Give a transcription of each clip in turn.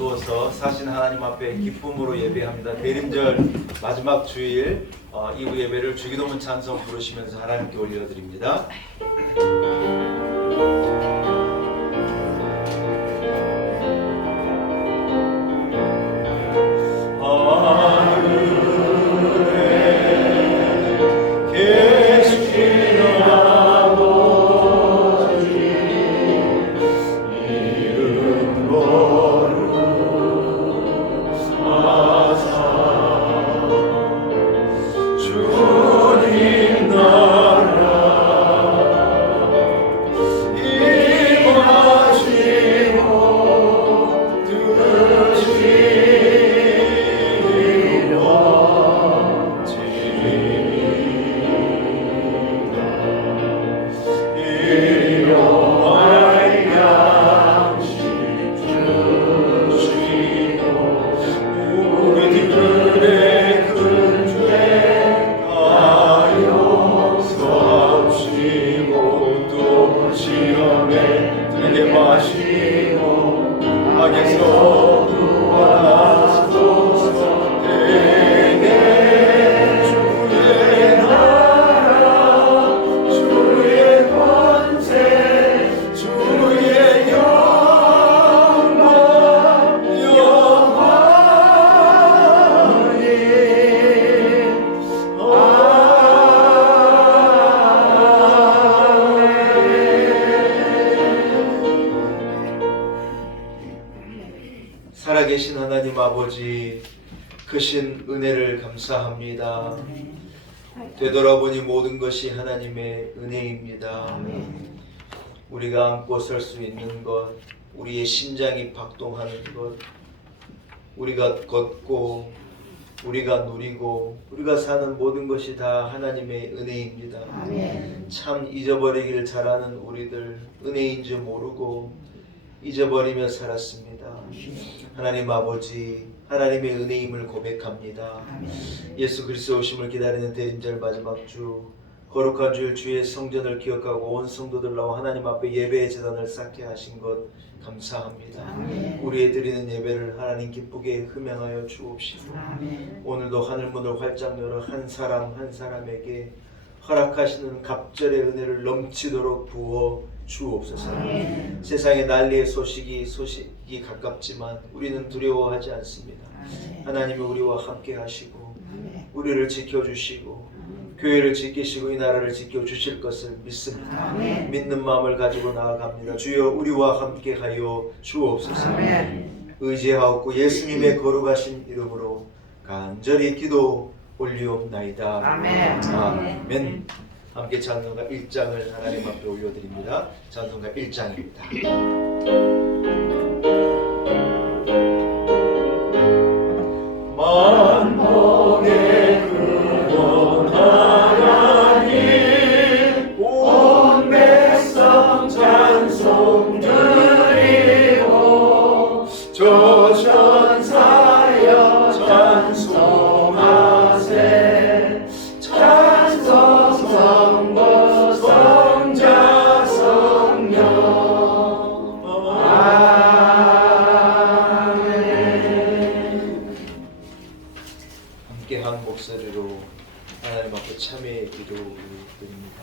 거두어서 사신 하나님 앞에 기쁨으로 예배합니다. 대림절 마지막 주일 이후 예배를 주기도문 찬송 부르시면서 하나님께 올려드립니다. 살아계신 하나님 아버지, 크신 은혜를 감사합니다. 되돌아보니 모든 것이 하나님의 은혜입니다. 우리가 안고 설 수 있는 것, 우리의 심장이 박동하는 것, 우리가 걷고 우리가 누리고 우리가 사는 모든 것이 다 하나님의 은혜입니다. 참 잊어버리기를 잘하는 우리들, 은혜인 줄 모르고 잊어버리며 살았습니다. 하나님 아버지, 하나님의 은혜임을 고백합니다. 예수 그리스도 오심을 기다리는 대림절 마지막 주, 거룩한 주일 주의 성전을 기억하고 온 성도들 나와 하나님 앞에 예배의 제단을 쌓게 하신 것 감사합니다. 우리의 드리는 예배를 하나님 기쁘게 흠양하여 주옵시고, 오늘도 하늘문을 활짝 열어 한 사람 한 사람에게 허락하시는 갑절의 은혜를 넘치도록 부어 주옵소서. 세상에 난리의 소식이 가깝지만 우리는 두려워하지 않습니다. 하나님이 우리와 함께 하시고 우리를 지켜주시고 교회를 지키시고 이 나라를 지켜주실 것을 믿습니다. 믿는 마음을 가지고 나아갑니다. 주여 우리와 함께 하여 주옵소서. 의지하옵고 예수님의 거룩하신 이름으로 간절히 기도 올리옵나이다. 아멘. 함께 찬송가 1장을 하나님 앞에 올려드립니다. 찬송가 1장입니다. 만복의 근원 하나님, 온 백성 찬송 드리고 저 천사여 찬송하세. 찬송 성부 성자 성령 아멘. 함께 한 목소리로 하나님 앞에 참회의 기도 드립니다.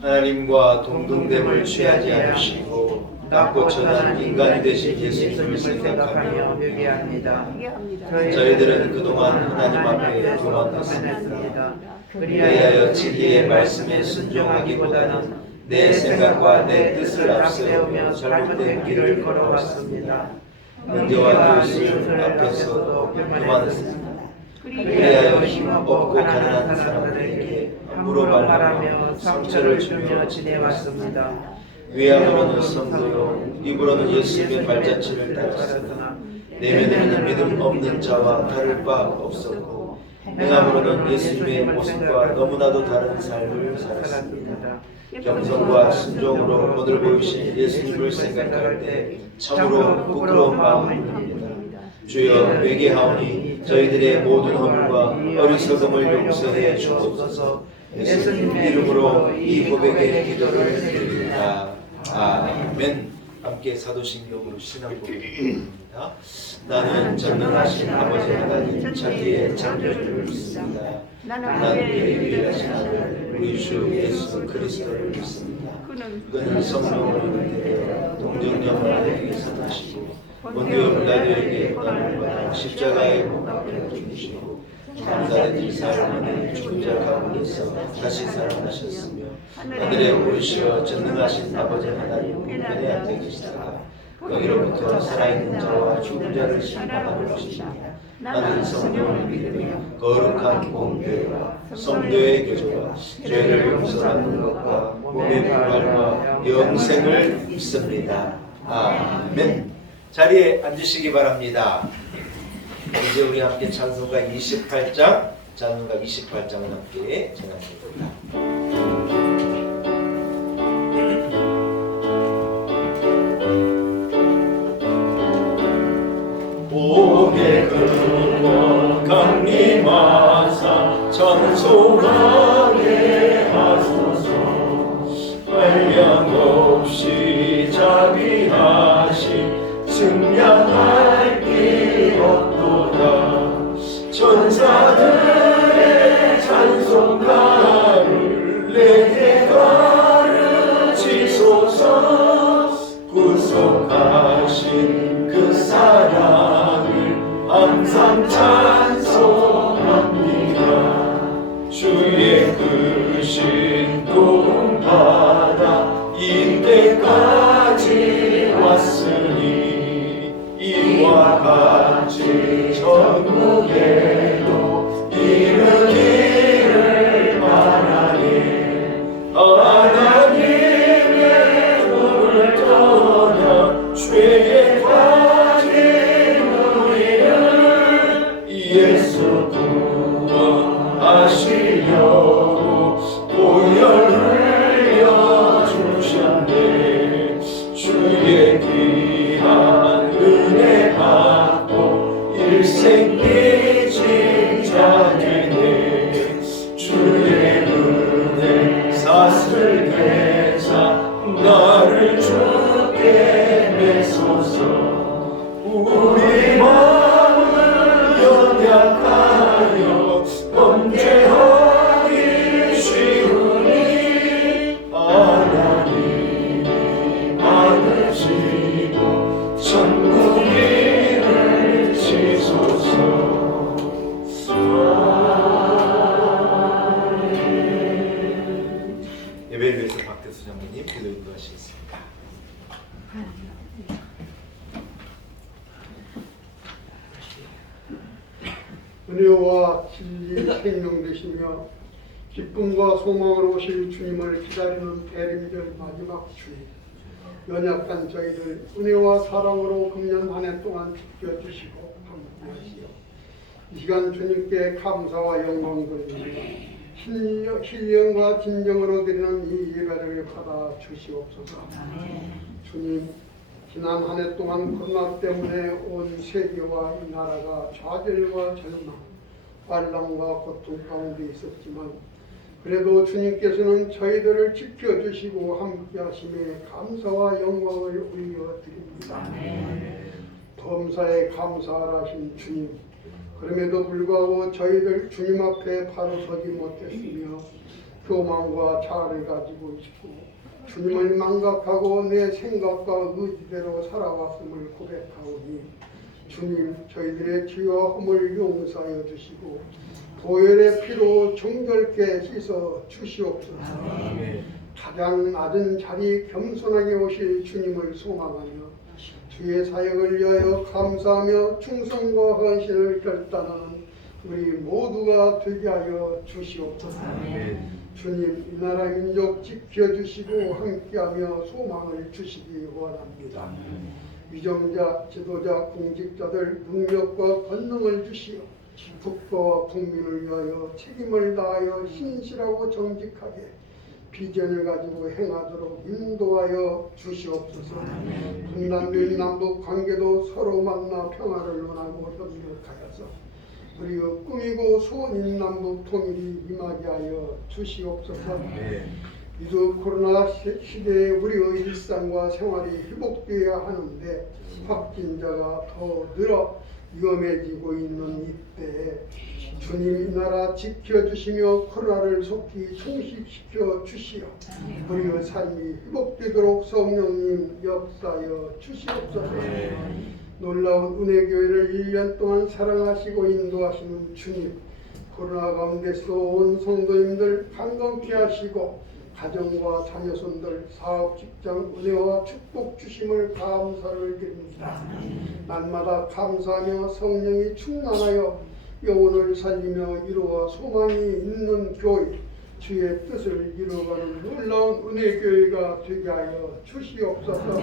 하나님과 동등됨을 취하지 않으시고 낮고 천한 인간이 되신 예수님을 생각하며 회개합니다. 저희들은 그동안 하나님 앞에 교만했습니다. 그리하여 진리의 말씀에 순종하기보다는 내 생각과 내 뜻을 앞세우며 잘못된 길을 걸어왔습니다. 은혜와 교수를 앞에서도 교만했습니다. 그리하여 힘없고 가난한 사람들에게 함부로 말하며 상처를 주며 지내왔습니다. 외양으로는 성도요, 입으로는 예수님의 발자취를 따랐으나 내면에는 믿음 없는 자와 다를 바 없었고 행함으로는 예수님의 모습과 너무나도 다른 삶을 살았습니다. 겸손과 순종으로 오늘 보이신 예수님을 생각할 때 참으로 부끄러운 마음입니다. 주여 회개하오니 저희들의 모든 허물과 어리석음을 용서해 주옵소서. 예수님 이름으로 이 고백의 기도를 드립니다. 아멘. 함께 사도신경으로 신앙고백을 드립니다. 나는 전능하신 아버지 하나님 천지의 창조주를 믿습니다. 나는 그의 유일하신 아들 우리 주 예수 그리스도를 믿습니다. 그는 성령으로 잉태되어 동정녀 마리아에게서 나시고 본디오 빌라도에게 고난을 받아 십자가에 못 박혀 죽으시고 감사의 삶을 죽은 자 가운데서 다시 살아나셨으며 하늘에 오르시어 전능하신 아버지 하나님 우편에 앉아 계시다가 거기로부터 살아있는 자와 죽은 자를 심판하러 오시니라. 나는 성령을 믿으며 거룩한 공교회와 성도의 교제와 죄를 용서하는 것과 몸의 부활과 영생을 믿습니다. 아멘. 자리에 앉으시기 바랍니다. 이제 우리 함께 찬송가 28장, 찬송가 28장을 함께 전하십니다. 옥의 근원 강림하사 찬송하게 하소서. 한량없이 자비하시 증량할 길 없도다. 천사들의 찬송가를 내게 가르치소서. 구속하신 그 사랑을 항상 찬송합니다. 주의 크신 도움받아 이때까지 왔으니 이와 같이 천국에도 이르기를 바라니. 하나님의 품을 떠나 죄에 빠진 우리를 예수 구원하시려고 보혈 흘려주셨네. 주의 귀한 은혜 받고 일생 빚진 자 되네. 주의 은혜 사슬 되사 나를 주께 메소서. 우리 마음을 연약하여 범죄하기 쉬우니 하나님이 많으시고 천국 이를 지소서. 예배를 위해서 박대수 장로님 기도 인도하시겠습니다. 은혜와 진리의 생명 되시며 기쁨과 소망으로 오실 주님을 기다리는 대림절 마지막 주일, 연약한 저희들 은혜와 사랑으로 금년 한 해 동안 지켜주시고 함께하시오. 이 시간 주님께 감사와 영광 돌리며 신령과 진정으로 드리는 이 예배를 받아 주시옵소서. 주님, 지난 한 해 동안 코로나 때문에 온 세계와 이 나라가 좌절과 절망, 환란과 고통 가운데 있었지만 그래도 주님께서는 저희들을 지켜주시고 함께하심에 감사와 영광을 올려드립니다. 범사에 감사하신 주님, 그럼에도 불구하고 저희들 주님 앞에 바로 서지 못했으며 교만과 자아를 가지고 있고 주님을 망각하고 내 생각과 의지대로 살아왔음을 고백하오니 주님, 저희들의 죄와 허물 용서하여 주시고 보혈의 피로 정결케 씻어 주시옵소서. 가장 낮은 자리 겸손하게 오실 주님을 소망하며 주의 사역을 위하여 감사하며 충성과 헌신을 결단하는 우리 모두가 되게 하여 주시옵소서. 주님, 이 나라 민족 지켜주시고 함께하며 소망을 주시기 원합니다. 위정자, 지도자, 공직자들 능력과 권능을 주시어 국가와 국민을 위하여 책임을 다하여 신실하고 정직하게 비전을 가지고 행하도록 인도하여 주시옵소서. 분단된 남북 관계도 서로 만나 평화를 논하고 협력하여서 우리의 꿈이고 소원인 남북 통일이 임하게 하여 주시옵소서. 이도 코로나 시대에 우리의 일상과 생활이 회복되어야 하는데 확진자가 더 늘어 위험해지고 있는 이때에 주님 이 나라 지켜주시며 코로나를 속히 종식시켜 주시어 우리의 삶이 회복되도록 성령님 역사여 주시옵소서. 놀라운 은혜교회를 1년 동안 사랑하시고 인도하시는 주님, 코로나 가운데서 온 성도님들 건강케 하시고 가정과 자녀손들 사업 직장 은혜와 축복 주심을 감사를 드립니다. 날마다 감사하며 성령이 충만하여 영혼을 살리며 이루어 소망이 있는 교회, 주의 뜻을 이루어가는 놀라운 은혜교회가 되게 하여 주시옵소서.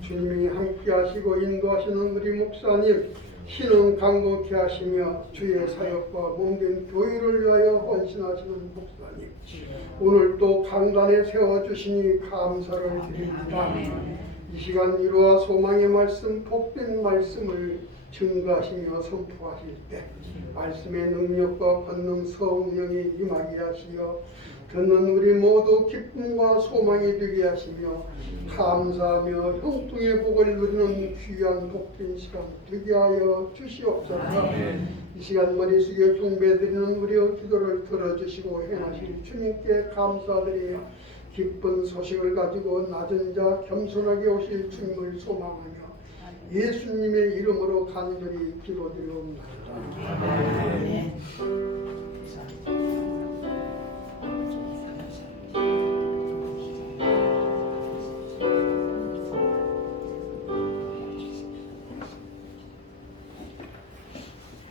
주님이 함께 하시고 인도하시는 우리 목사님 신은 강건케 하시며 주의 사역과 몸된 교회를 위하여 헌신하시는 목사님, 오늘 또 강단에 세워주시니 감사를 드립니다. 이 시간 이루어 소망의 말씀, 복된 말씀을 증거하시며 선포하실 때 말씀의 능력과 권능 성령이 임하게 하시어 듣는 우리 모두 기쁨과 소망이 되게 하시며 감사하며 형통의 복을 누리는 귀한 복된 시간 되게 하여 주시옵소서. 이 시간 머리 숙여 경배드리는 우리의 기도를 들어주시고 행하실 주님께 감사드리며 기쁜 소식을 가지고 낮은 자 겸손하게 오실 주님을 소망하며 예수님의 이름으로 간절히 기도드리옵나이다.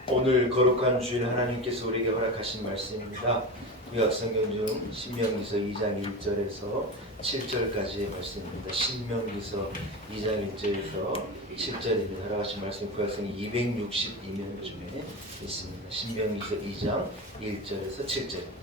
오늘 거룩한 주일 하나님께서 우리에게 허락하신 말씀입니다. 구약 성경 중 신명기서 2장 1절에서 7절까지의 말씀입니다. 신명기서 2장 1절에서 7절입니다. 허락하신 말씀 구약 성경 262면 중에 있습니다. 신명기서 2장 1절에서 7절입니다.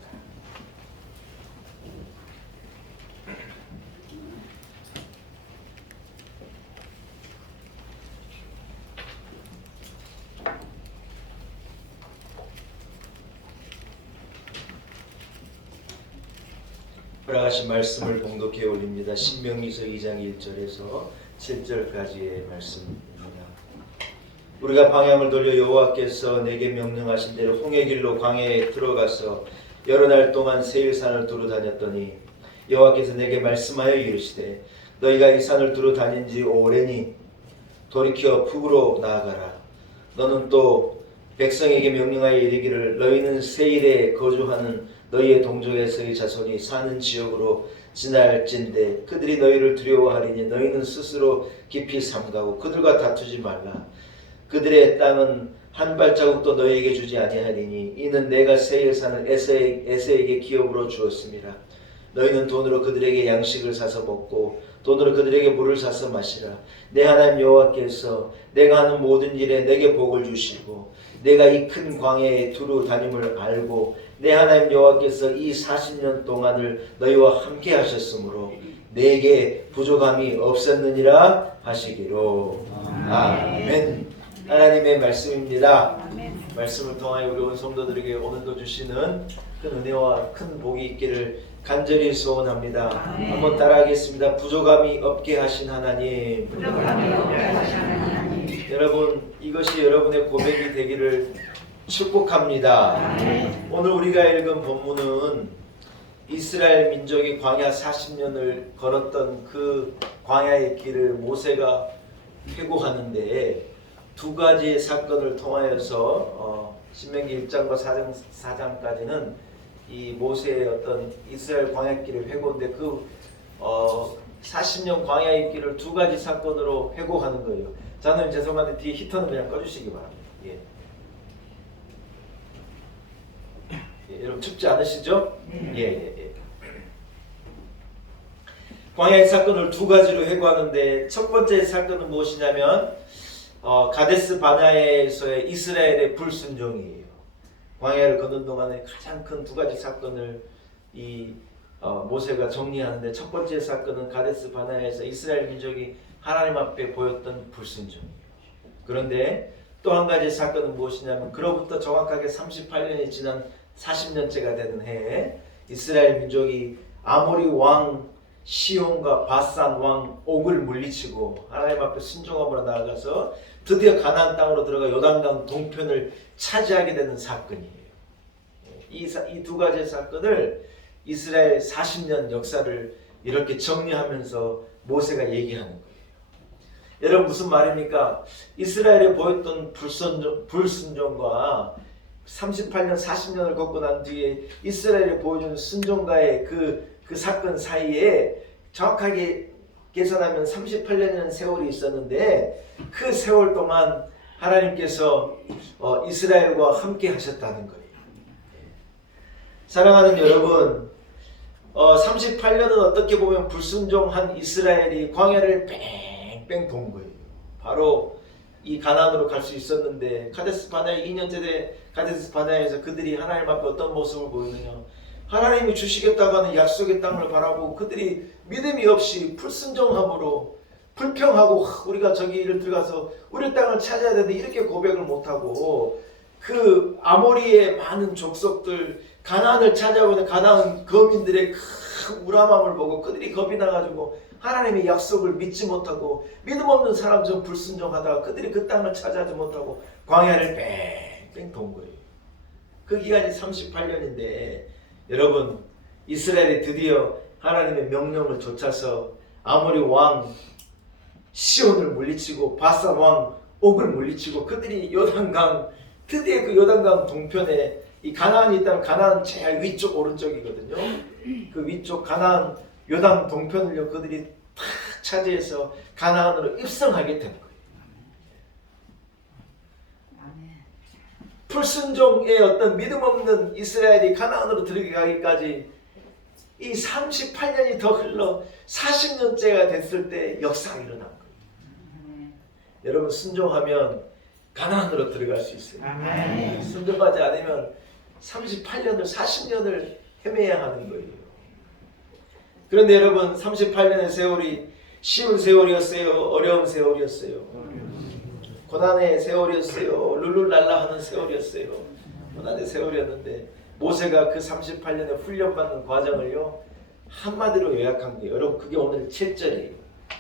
허락하신 말씀을 봉독해 올립니다. 신명기서 2장 1절에서 7절까지의 말씀입니다. 우리가 방향을 돌려 여호와께서 내게 명령하신 대로 홍해 길로 광야에 들어가서 여러 날 동안 세일산을 두루 다녔더니 여호와께서 내게 말씀하여 이르시되 너희가 이 산을 두루 다닌 지 오래니 돌이켜 북으로 나아가라. 너는 또 백성에게 명령하여 이르기를 너희는 세일에 거주하는 너희의 동족에서의 자손이 사는 지역으로 지날진대 그들이 너희를 두려워하리니 너희는 스스로 깊이 삼가고 그들과 다투지 말라. 그들의 땅은 한 발자국도 너희에게 주지 아니하리니 이는 내가 세일산을 에서에게 기업으로 주었습니다. 너희는 돈으로 그들에게 양식을 사서 먹고 돈으로 그들에게 물을 사서 마시라. 내 하나님 여호와께서 내가 하는 모든 일에 내게 복을 주시고 내가 이 큰 광야에 두루 다님을 알고 내 하나님 여호와께서 이 40년 동안을 너희와 함께 하셨으므로 내게 부족함이 없었느니라 하시기로. 아멘. 하나님의 말씀입니다. 말씀을 통하여 우리 온 성도들에게 오늘도 주시는 큰 은혜와 큰 복이 있기를 간절히 소원합니다. 한번 따라하겠습니다. 부족함이 없게 하신 하나님. 여러분, 이것이 여러분의 고백이 되기를 축복합니다. 오늘 우리가 읽은 본문은 이스라엘 민족이 광야 40년을 걸었던 그 광야의 길을 모세가 회고하는데 두 가지의 사건을 통하여서 신명기 1장과 4장까지는 이 모세의 어떤 이스라엘 광야길의 회고인데 그 40년 광야의 길을 두 가지 사건으로 회고하는 거예요. 자는 죄송한데 뒤에 히터는 그냥 꺼주시기 바랍니다. 예. 예, 여러분 춥지 않으시죠? 예. 광야의 사건을 두 가지로 회고하는데 첫 번째 사건은 무엇이냐면 가데스 바네아에서의 이스라엘의 불순종이에요. 광야를 걷는 동안에 가장 큰 두 가지 사건을 모세가 정리하는데 첫 번째 사건은 가데스 바네아에서 이스라엘 민족이 하나님 앞에 보였던 불순종이에요. 그런데 또 한 가지 사건은 무엇이냐면 그로부터 정확하게 38년이 지난 40년째가 되는 해에 이스라엘 민족이 아모리 왕 시온과 바산 왕 옥을 물리치고 하나님 앞에 순종함으로 나아가서 드디어 가나안 땅으로 들어가 요단강 동편을 차지하게 되는 사건이에요. 이 두 가지의 사건을 이스라엘 40년 역사를 이렇게 정리하면서 모세가 얘기하는 거예요. 여러분 무슨 말입니까? 이스라엘에 보였던 불순종과 38년 40년을 겪고 난 뒤에 이스라엘에 보여주는 순종과의 그 사건 사이에 정확하게 계산하면 38년이라는 세월이 있었는데 그 세월 동안 하나님께서 이스라엘과 함께 하셨다는 거예요. 사랑하는 여러분, 38년은 어떻게 보면 불순종한 이스라엘이 광야를 뺑뺑 돈 거예요. 바로 이 가나안으로 갈 수 있었는데 카데스 바네아 2년째 된 카데스 바네아에서 그들이 하나님 앞에 어떤 모습을 보이느냐, 하나님이 주시겠다고 하는 약속의 땅을 바라보고 그들이 믿음이 없이 불순종함으로 불평하고 우리가 저기를 들어가서 우리 땅을 찾아야 되는데 이렇게 고백을 못하고 그 아모리의 많은 족속들 가나안을 찾아오고 있는 가나안 거민들의 큰 우람함을 보고 그들이 겁이 나가지고 하나님의 약속을 믿지 못하고 믿음 없는 사람처럼 불순종하다가 그들이 그 땅을 차지하지 못하고 광야를 뺑뺑 돈 거예요. 그 기간이 38년인데 여러분 이스라엘이 드디어 하나님의 명령을 좇아서 아모리 왕 시온을 물리치고 바산 왕 옥을 물리치고 그들이 요단강 드디어 그 요단강 동편에 이 가나안이 있다면 가나안 제일 위쪽 오른쪽이거든요. 그 위쪽 가나안 요단 동편을요 그들이 탁 차지해서 가나안으로 입성하게 된 거예요. 불순종의 어떤 믿음 없는 이스라엘이 가나안으로 들어가기까지 이 38년이 더 흘러 40년째가 됐을 때 역사가 일어난 거예요. 여러분 순종하면 가나안으로 들어갈 수 있어요. 아멘. 순종하지 않으면 38년을 40년을 헤매야 하는 거예요. 그런데 여러분 38년의 세월이 쉬운 세월이었어요? 어려운 세월이었어요? 고난의 세월이었어요? 룰루랄라 하는 세월이었어요? 고난의 세월이었는데 모세가 그 38년의 훈련받는 과정을요 한마디로 요약한 게 여러분 그게 오늘 7절이에요.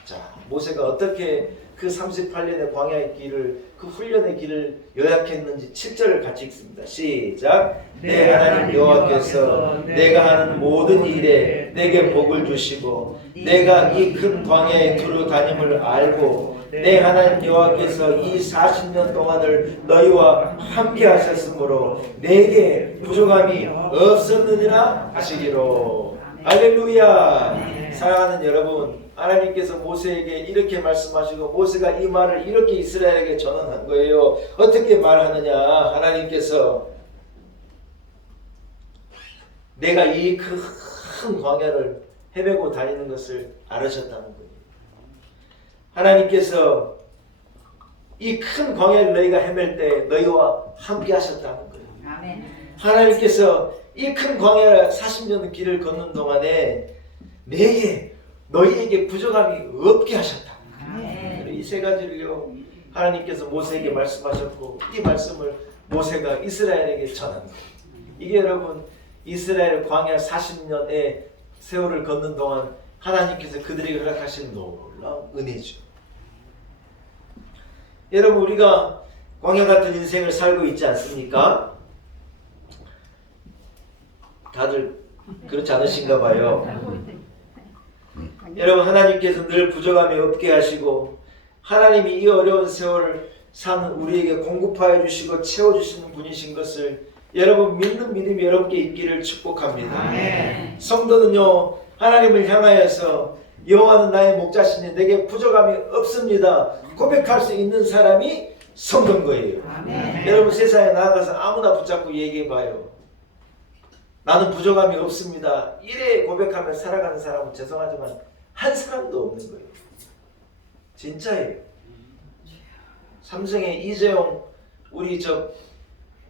자, 모세가 어떻게 그 38년의 광야의 길을 그 훈련의 길을 요약했는지 7절을 같이 읽습니다. 시작. 내 하나님 여호와께서 내가 하는 모든 일에 내게 복을 주시고 내가 이 큰 광야에 두루 다님을 알고 내 하나님 여호와께서 이 40년 동안을 너희와 함께 하셨으므로 내게 부족함이 없었느니라 하시기로. 할렐루야. 사랑하는 여러분, 하나님께서 모세에게 이렇게 말씀하시고 모세가 이 말을 이렇게 이스라엘에게 전언한 거예요. 어떻게 말하느냐? 하나님께서 내가 이 큰 광야를 헤매고 다니는 것을 알으셨다는 거예요. 하나님께서 이 큰 광야를 너희가 헤맬 때 너희와 함께 하셨다는 거예요. 아멘. 하나님께서 이 큰 광야 40년 길을 걷는 동안에 너희에게 부족함이 없게 하셨다. 이 세 가지를요 하나님께서 모세에게 말씀하셨고 이 말씀을 모세가 이스라엘에게 전한 거예요. 이게 여러분 이스라엘 광야 40년의 세월을 걷는 동안 하나님께서 그들에게 허락하신 놀라운 은혜죠. 여러분 우리가 광야 같은 인생을 살고 있지 않습니까? 다들 그렇지 않으신가 봐요. 여러분 하나님께서 늘 부족함이 없게 하시고 하나님이 이 어려운 세월을 사는 우리에게 공급하여 주시고 채워주시는 분이신 것을 여러분 믿는 믿음이 여러분께 있기를 축복합니다. 아멘. 성도는요 하나님을 향하여서 여호와는 나의 목자시니 내게 부족함이 없습니다 고백할 수 있는 사람이 성도인 거예요. 아멘. 여러분 세상에 나가서 아무나 붙잡고 얘기해봐요. 나는 부족함이 없습니다 이래 고백하며 살아가는 사람은 죄송하지만 한 사람도 없는 거예요. 진짜예요. 삼성의 이재용 우리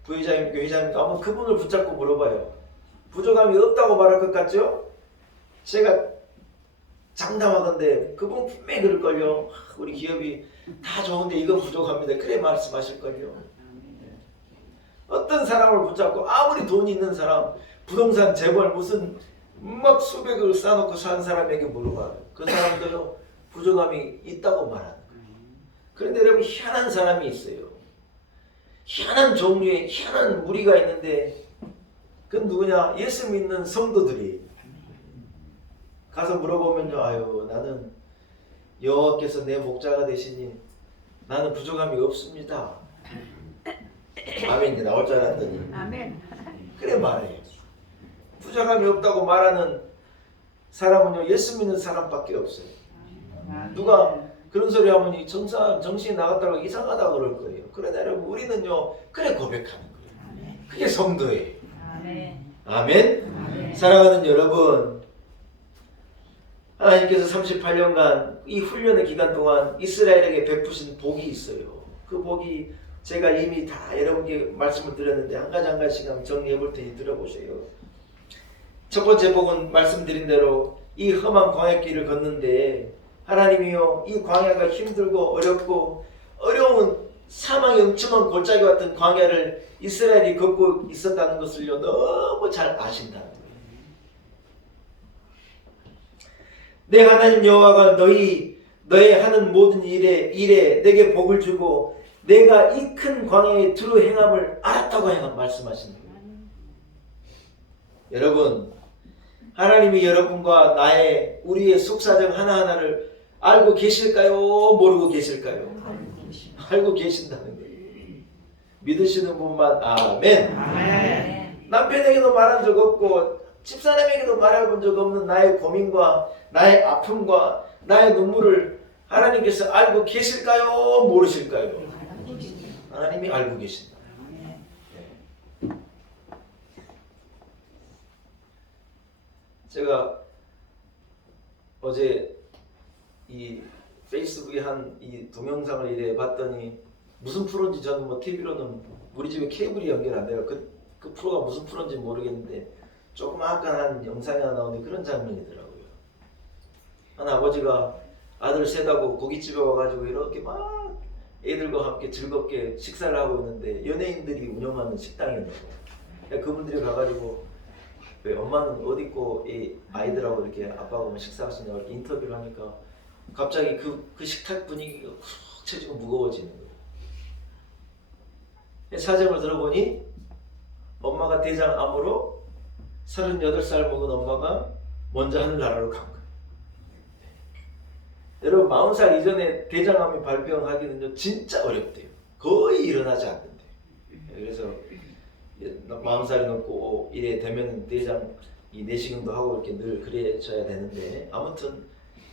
부회장입니까 회장입니까? 한번 그분을 붙잡고 물어봐요. 부족함이 없다고 말할 것 같죠? 제가 장담하던데 그분 분명히 그럴걸요. 우리 기업이 다 좋은데 이건 부족합니다. 그래 말씀하실걸요. 어떤 사람을 붙잡고 아무리 돈이 있는 사람 부동산 재벌 무슨 막 수백을 쌓아놓고 사는 사람에게 물어봐요. 그 사람들은 부족함이 있다고 말하는 거예요. 그런데 여러분 희한한 사람이 있어요. 희한한 종류의 희한한 무리가 있는데 그건 누구냐? 예수 믿는 성도들이 가서 물어보면요, 아유 나는 여호와께서 내 목자가 되시니 나는 부족함이 없습니다. 아멘이 나올 줄 알았더니 아멘. 그래 말해요. 부족함이 없다고 말하는 사람은요 예수 믿는 사람밖에 없어요. 누가 그런 소리 하면 정신이 나갔다고 이상하다고 그럴 거예요. 그러나 여러분 우리는요 그래 고백하는 거예요. 그게 성도예요. 아멘. 아멘. 아멘. 사랑하는 여러분, 하나님께서 38년간 이 훈련의 기간 동안 이스라엘에게 베푸신 복이 있어요. 그 복이 제가 이미 다 여러분께 말씀을 드렸는데 한 가지씩 한번 정리해 볼 테니 들어보세요. 첫 번째 복은 말씀드린 대로 이 험한 광야길을 걷는데 하나님이요 이 광야가 힘들고 어렵고 어려운 사망의 음침한 골짜기 같은 광야를 이스라엘이 걷고 있었다는 것을요 너무 잘 아신다는 거예요. 내 하나님 여호와가 너의 하는 모든 일에 내게 복을 주고 내가 이 큰 광야에 두루 행함을 알았다고 말씀하시는 거예요. 여러분 하나님이 여러분과 우리의 속사정 하나하나를 알고 계실까요? 모르고 계실까요? 알고 계신다는 거예요. 믿으시는 분만 아멘. 아멘. 남편에게도 말한 적 없고 집사람에게도 말해본 적 없는 나의 고민과 나의 아픔과 나의 눈물을 하나님께서 알고 계실까요? 모르실까요? 하나님이 알고 계신다. 제가 어제 이 페이스북에 한 이 동영상을 이래 봤더니 무슨 프로인지 저는 뭐 TV로는 우리 집에 케이블이 연결 안 돼요. 그 프로가 무슨 프로인지 모르겠는데 조그마한 한 영상이 하나 나오는데 그런 장면이더라고요. 한 아버지가 아들 셋하고 고깃집에 와가지고 이렇게 막 애들과 함께 즐겁게 식사를 하고 있는데 연예인들이 운영하는 식당이었나고 그분들이 가가지고 왜 엄마는 어디 있고 이 아이들하고 이렇게 아빠하고 식사하시냐고 이렇게 인터뷰를 하니까 갑자기 그 식탁 분위기가 훅 쳐지고 무거워지는 거예요. 사정을 들어보니 엄마가 대장암으로 38살 먹은 엄마가 먼저 하늘나라로 간 거예요. 여러분 40살 이전에 대장암이 발병하기는요 진짜 어렵대요. 거의 일어나지 않는데요. 그래서 40살이 넘고 이래 되면 대장 이 내시경도 하고 이렇게 늘 그래줘야 되는데 아무튼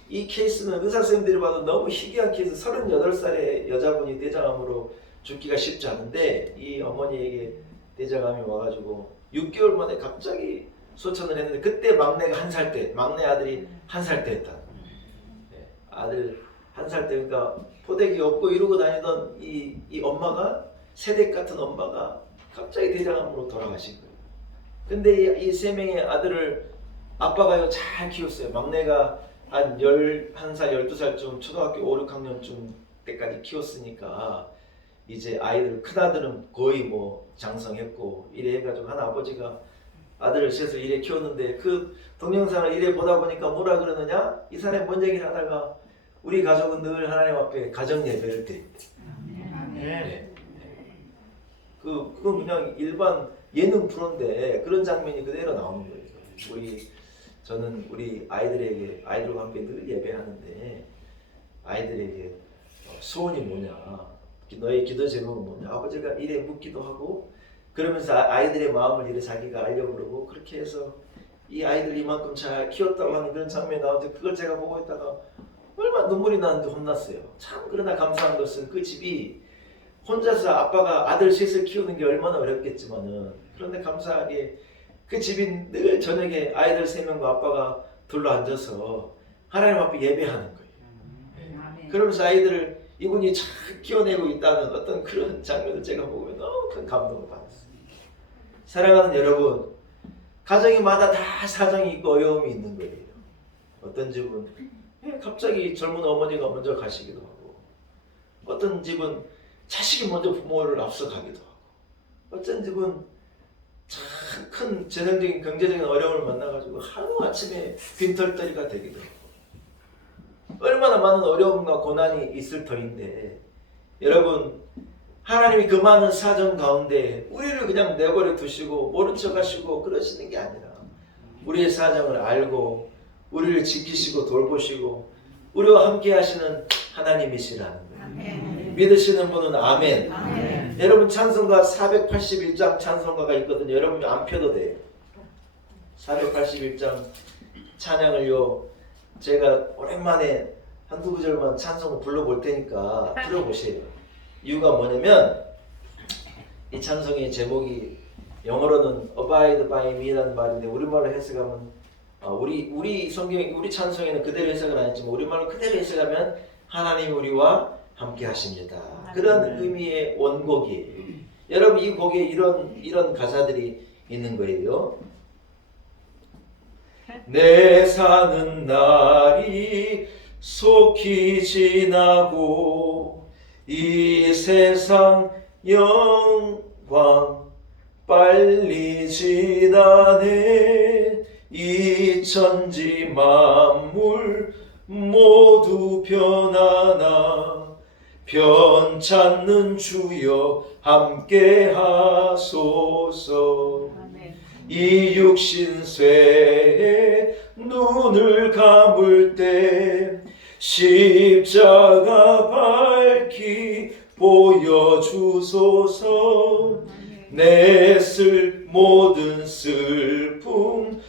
이 케이스는 의사 선생님들이 봐도 너무 희귀한 케이스. 38살의 여자분이 대장암으로 죽기가 쉽지 않은데 이 어머니에게 대장암이 와가지고 6개월 만에 갑자기 소천을 했는데 그때 막내가 1살 때, 막내 아들이 1살 때였다. 아들 1살 때니까 포대기 업고 이러고 다니던 이 엄마가 세댁 같은 엄마가 갑자기 대장암으로 돌아가신 거예요. 근데 이 3명의 아들을 아빠가요 잘 키웠어요. 막내가 한 11살, 12살쯤 초등학교 5, 6학년쯤 때까지 키웠으니까 이제 아이들 큰아들은 거의 뭐 장성했고 이래 해가지고 한 아버지가 아들을 셋을 이래 키웠는데 그 동영상을 이래 보다 보니까 뭐라 그러느냐? 이 사람이 뭔 얘기를 하다가 우리 가족은 늘 하나님 앞에 가정 예배를 드린대. 네. 그건 그냥 일반 예능 프로인데 그런 장면이 그대로 나오는 거예요. 저는 우리 아이들과 함께 늘 예배하는데 아이들에게 소원이 뭐냐, 너의 기도 제목은 뭐냐, 아버지가 이래 묻기도 하고 그러면서 아이들의 마음을 이래 자기가 알려고 그러고 그렇게 해서 이 아이들 이만큼 잘 키웠다고 하는 그런 장면이 나오는데 그걸 제가 보고 있다가 얼마나 눈물이 나는데 혼났어요. 참 그러나 감사한 것은 그 집이 혼자서 아빠가 아들 셋을 키우는 게 얼마나 어렵겠지만은 그런데 감사하게 그 집이 늘 저녁에 아이들 3명과 아빠가 둘러앉아서 하나님 앞에 예배하는 거예요. 그러면서 아이들을 이분이 잘 키워내고 있다는 어떤 그런 장면을 제가 보고 너무 큰 감동을 받았어요. 사랑하는 여러분, 가정이마다 다 사정이 있고 어려움이 있는 거예요. 어떤 집은 갑자기 젊은 어머니가 먼저 가시기도 하고 어떤 집은 자식이 먼저 부모를 앞서가기도 하고 어떤 집은 참 큰 재정적인 경제적인 어려움을 만나가지고 하루아침에 빈털터리가 되기도 하고 얼마나 많은 어려움과 고난이 있을 터인데 여러분 하나님이 그 많은 사정 가운데 우리를 그냥 내버려 두시고 모른 척 하시고 그러시는 게 아니라 우리의 사정을 알고 우리를 지키시고 돌보시고 우리와 함께 하시는 하나님이시라는 거예요. 아멘. 믿으시는 분은 아멘. 아멘. 여러분 찬송가 481장 찬송가가 있거든요. 여러분 안 펴도 돼요. 481장 찬양을요. 제가 오랜만에 한두 구절만 찬송을 불러볼 테니까 들어보세요. 이유가 뭐냐면 이 찬송의 제목이 영어로는 Abide by me라는 말인데 우리말로 해석하면 우리 성경 우리 찬송에는 그대로 해석은 아니지만 우리말로 그대로 해석하면 하나님 우리와 함께 하십니다. 그런 의미의 원곡이에요. 여러분 이 곡에 이런 가사들이 있는 거예요. 내 사는 날이 속히 지나고 이 세상 영광 빨리 지나네. 이 천지 만물 모두 변하나 변찮는 주여 함께 하소서. 이 육신쇠에 눈을 감을 때 십자가 밝히 보여주소서. 내 모든 슬픔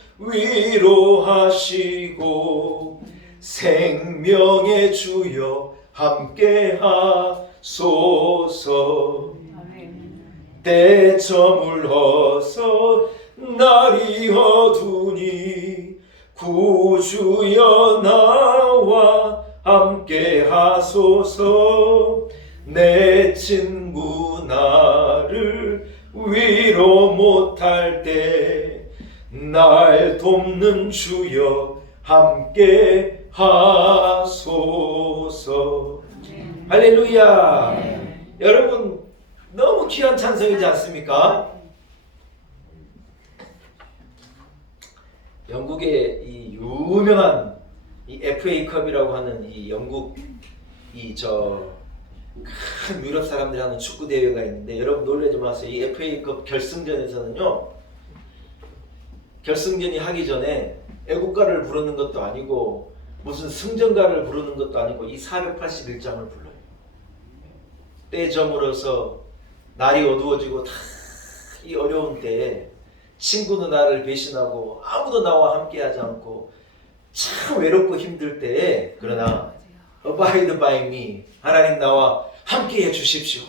위로하시고 생명의 주여 함께 하소서. 때 저물어서 날이 어두니 구주여 나와 함께 하소서. 내 친구 나를 위로 못할 때 날 돕는 주여 함께 하소서. 할렐루야. 여러분 너무 귀한 찬송이지 않습니까? 영국의 이 유명한 이 FA컵이라고 하는 이 영국 큰 유럽 사람들이 하는 축구 대회가 있는데 여러분 놀라지 마세요. 이 FA컵 결승전에서는요. 결승전이 하기 전에 애국가를 부르는 것도 아니고 무슨 승전가를 부르는 것도 아니고 이 481장을 불러요. 때 저물어서 날이 어두워지고 다 이 어려운 때에 친구는 나를 배신하고 아무도 나와 함께하지 않고 참 외롭고 힘들 때에 그러나 Abide by me 하나님 나와 함께해 주십시오.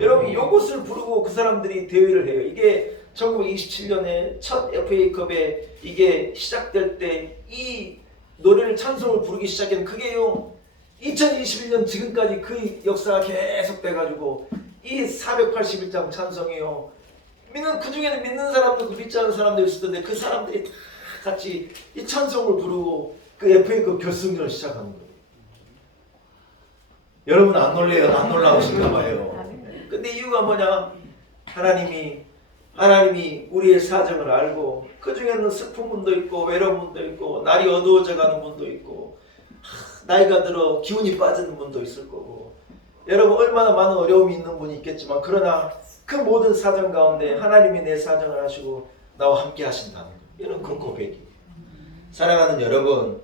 여러분 이것을 부르고 그 사람들이 대회를 해요. 이게 1927년에 첫 FA컵에 이게 시작될 때 이 노래를 찬송을 부르기 시작한 그게요 2021년 지금까지 그 역사가 계속 돼가지고 이 481장 찬송이요 그 중에는 믿는 사람도 믿지 않는 사람도 있을 텐데 그 사람들이 다 같이 이 찬송을 부르고 그 FA컵 결승전을 시작하는 거예요. 여러분 안 놀래요? 안 놀라우신가 봐요. 근데 이유가 뭐냐? 하나님이 우리의 사정을 알고 그 중에는 슬픈 분도 있고 외로운 분도 있고 날이 어두워져 가는 분도 있고 나이가 들어 기운이 빠지는 분도 있을 거고 여러분 얼마나 많은 어려움이 있는 분이 있겠지만 그러나 그 모든 사정 가운데 하나님이 내 사정을 하시고 나와 함께 하신다는 거예요. 이런 큰 고백이. 사랑하는 여러분,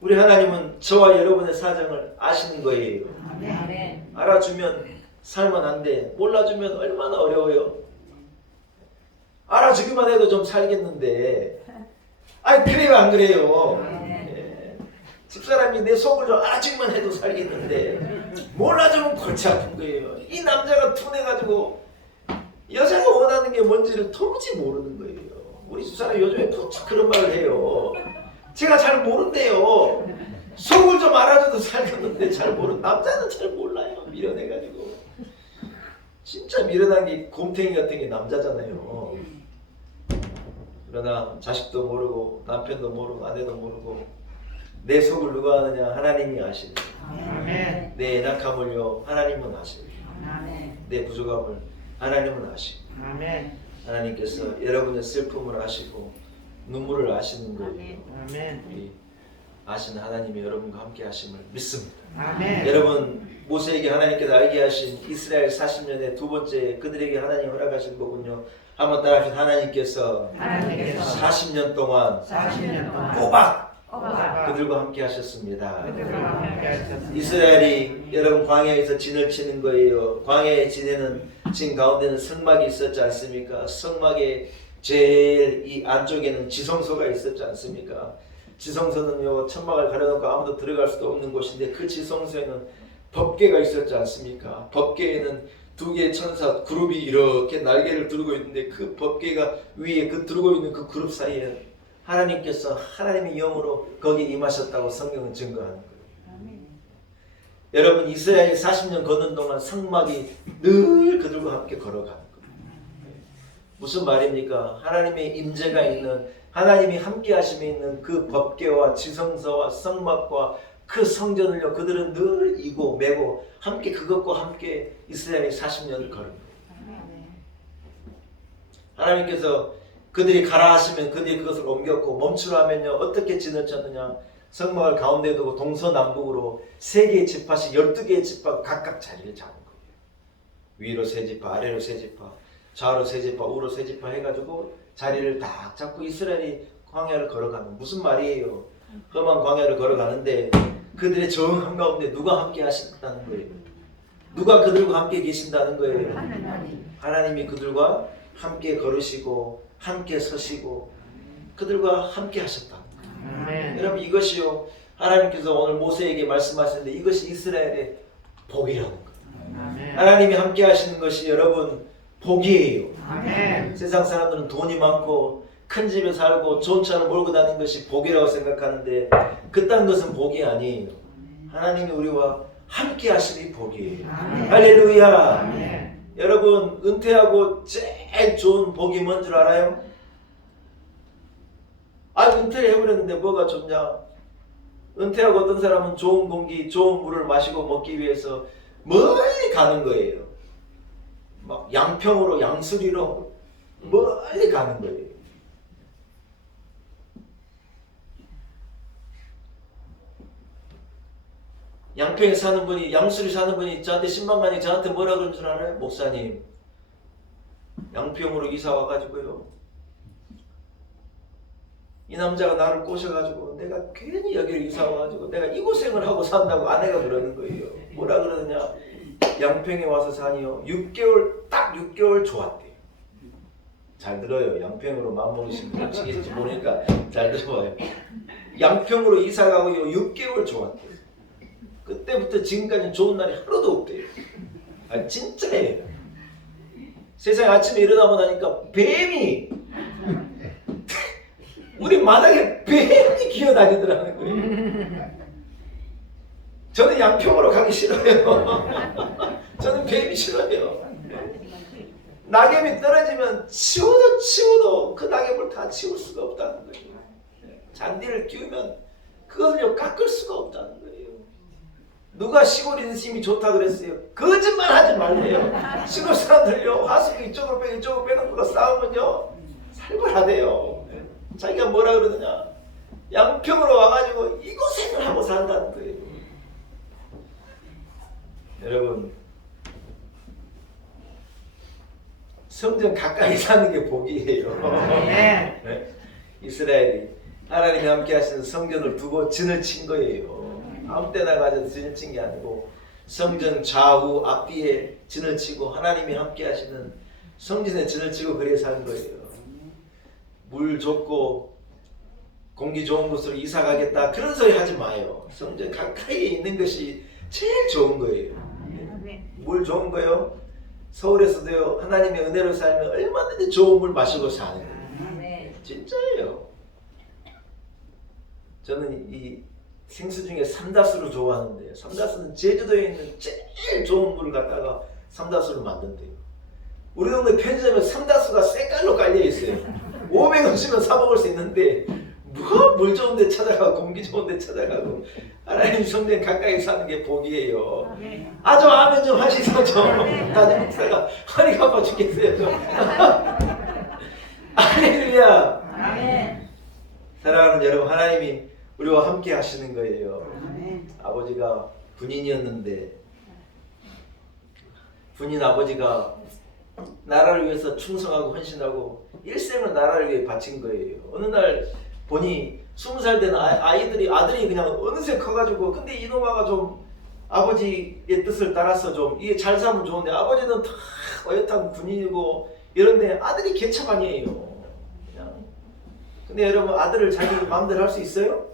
우리 하나님은 저와 여러분의 사정을 아시는 거예요. 알아주면 살면 안 돼. 몰라주면 얼마나 어려워요. 알아주기만 해도 좀 살겠는데 아니 그래요 안 그래요? 집사람이 내 속을 좀 알아주기만 해도 살겠는데 몰라주면 골치 아픈 거예요. 이 남자가 둔해가지고 여자가 원하는 게 뭔지를 도무지 모르는 거예요. 우리 집사람이 요즘에 푹 그런 말을 해요. 제가 잘 모른대요. 속을 좀 알아줘도 살겠는데 잘 모르는 남자는 잘 몰라요. 미련해가지고 진짜 미련한 게 곰탱이 같은 게 남자잖아요. 그러나 자식도 모르고 남편도 모르고 아내도 모르고 내 속을 누가 아느냐? 하나님이 아시네. 내 연약함을요 하나님은 아시네. 내 부족함을 하나님은 아시네. 하나님께서 여러분의 슬픔을 아시고 눈물을 아시는 거예요. 아멘. 이 아시는 하나님이 여러분과 함께 하심을 믿습니다. 아멘. 여러분 모세에게 하나님께서 알게 하신 이스라엘 40년의 두 번째 그들에게 하나님 허락하신 거군요. 한번 따라하신 하나님께서 40년 동안 40년 동안 꼬박 꼬박 그들과 함께 하셨습니다. 그들과 함께 하셨습니다. 이스라엘이 여러분 광야에서 진을 치는 거예요. 광야에 지내는 진 가운데는 성막이 있었지 않습니까? 성막의 제일 이 안쪽에는 지성소가 있었지 않습니까? 지성소는요 천막을 가려놓고 아무도 들어갈 수도 없는 곳인데 그 지성소에는 법궤가 있었지 않습니까? 법궤에는 두 개의 천사 그룹이 이렇게 날개를 들고 있는데 그 법궤가 위에 그 들고 있는 그 그룹 사이에 하나님께서 하나님의 영으로 거기에 임하셨다고 성경은 증거하는 거예요. 여러분 이스라엘이 40년 걷는 동안 성막이 늘 그들과 함께 걸어가는 거예요. 무슨 말입니까? 하나님의 임재가 있는 하나님이 함께 하심이 있는 그 법궤와 지성소와 성막과 그 성전을요 그들은 늘 이고 메고 함께 그것과 함께 이스라엘이 40년을 걸은 거예요. 하나님께서 그들이 가라 하시면 그들이 그것을 옮겼고 멈추라 하면요 어떻게 진을 쳤느냐 성막을 가운데 두고 동서남북으로 3개의 지파씩 12개의 지파가 각각 자리를 잡은 거예요. 위로 3지파 아래로 3지파 좌우로 3지파 우로 3지파 해가지고 자리를 딱 잡고 이스라엘이 광야를 걸어가는 무슨 말이에요. 험한 광야를 걸어가는데 그들의 정 한가운데 누가 함께 하신다는 거예요. 누가 그들과 함께 계신다는 거예요. 하나님이 그들과 함께 걸으시고 함께 서시고 그들과 함께 하셨다. 아멘. 여러분 이것이요 하나님께서 오늘 모세에게 말씀하시는데 이것이 이스라엘의 복이라는 거예요. 아멘. 하나님이 함께 하시는 것이 여러분 복이에요. 아멘. 세상 사람들은 돈이 많고 큰 집에 살고 좋은 차를 몰고 다니는 것이 복이라고 생각하는데 그딴 것은 복이 아니에요. 하나님이 우리와 함께 하시니 복이에요. 아멘. 할렐루야. 아멘. 여러분 은퇴하고 제일 좋은 복이 뭔 줄 알아요? 은퇴를 해버렸는데 뭐가 좋냐? 은퇴하고 어떤 사람은 좋은 공기, 좋은 물을 마시고 먹기 위해서 멀리 가는 거예요. 막 양평으로 양수리로 멀리 가는 거예요. 양평에 사는 분이 양수리 사는 분이 저한테 10만간이 저한테 뭐라 그런 줄 알아요? 목사님 양평으로 이사 와가지고요 이 남자가 나를 꼬셔가지고 내가 괜히 여기를 이사 와가지고 내가 이 고생을 하고 산다고 아내가 그러는 거예요. 뭐라 그러느냐 양평에 와서 사니요 6개월 딱 6개월 좋았대요. 잘 들어요. 양평으로 마음먹으시면 미치겠지 모르니까 잘 들어봐요. 양평으로 이사 가고요 6개월 좋았대요. 그때부터 지금까지 좋은 날이 하루도 없대요. 진짜예요. 세상에 아침에 일어나고 나니까 뱀이 우리 마당에 뱀이 기어다니더라는 거예요. 저는 양평으로 가기 싫어요. 저는 뱀이 싫어요. 낙엽이 떨어지면 치워도 그 낙엽을 다 치울 수가 없다는 거예요. 잔디를 끼우면 그것을요 깎을 수가 없다는 거예요. 누가 시골 인심이 좋다 그랬어요? 거짓말 하지 말래요. 시골 사람들요 하수구 이쪽으로 빼고 이쪽으로 빼는 거가 싸우면요 살벌하대요. 자기가 뭐라 그러느냐 양평으로 와가지고 이 고생을 하고 산다는 거예요. 여러분 성전 가까이 사는 게 복이에요. 네? 이스라엘이 하나님이 함께 하시는 성전을 두고 진을 친 거예요. 아무 때나 가서 진을 친 게 아니고 성전 좌우 앞뒤에 진을 치고 하나님이 함께 하시는 성전에 진을 치고 그래 사는 거예요. 물 좋고 공기 좋은 곳으로 이사 가겠다 그런 소리 하지 마요. 성전 가까이에 있는 것이 제일 좋은 거예요. 물 좋은 거요. 서울에서도요 하나님의 은혜로 살면 얼마든지 좋은 물 마시고 사는 거예요. 진짜예요. 저는 이 생수 중에 삼다수를 좋아하는데요. 삼다수는 제주도에 있는 제일 좋은 물을 갖다가 삼다수를 만든대요. 우리 동네 편의점에 삼다수가 색깔로 깔려 있어요. 500원 주면 사 먹을 수 있는데 뭐 물 좋은 데 찾아가고 공기 좋은 데 찾아가고 하나님 성전 가까이 사는 게 복이에요. 아주 아멘 좀 하시죠. 좀. 다들 목사가 허리가 아파 죽겠어요. 좀. 할렐루야. 아멘. 사랑하는 여러분, 하나님이 우리와 함께 하시는 거예요. 아멘. 아버지가 군인이었는데 군인 아버지가 나라를 위해서 충성하고 헌신하고 일생을 나라를 위해 바친 거예요. 어느 날 보니 20살 된 아들이 그냥 어느새 커가지고, 근데 이놈아가 좀 아버지의 뜻을 따라서 좀 이게 잘 살면 좋은데, 아버지는 다 어엿한 군인이고 이런데 아들이 개차반이에요. 그냥. 근데 여러분, 아들을 자기 마음대로 할 수 있어요?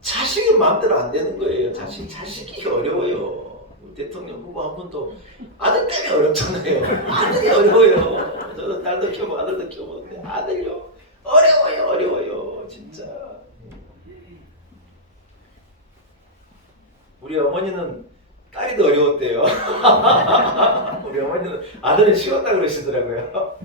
자식이 마음대로 안 되는 거예요. 자식이 어려워요. 우리 대통령 후보 한 분도 아들 때문에 어렵잖아요. 아들이 어려워요. 저도 딸도 키우고 아들도 키우는데 아들요 어려워요 진짜. 우리 어머니는 딸이 더 어려웠대요. 우리 어머니는 아들은 쉬웠다 그러시더라고요.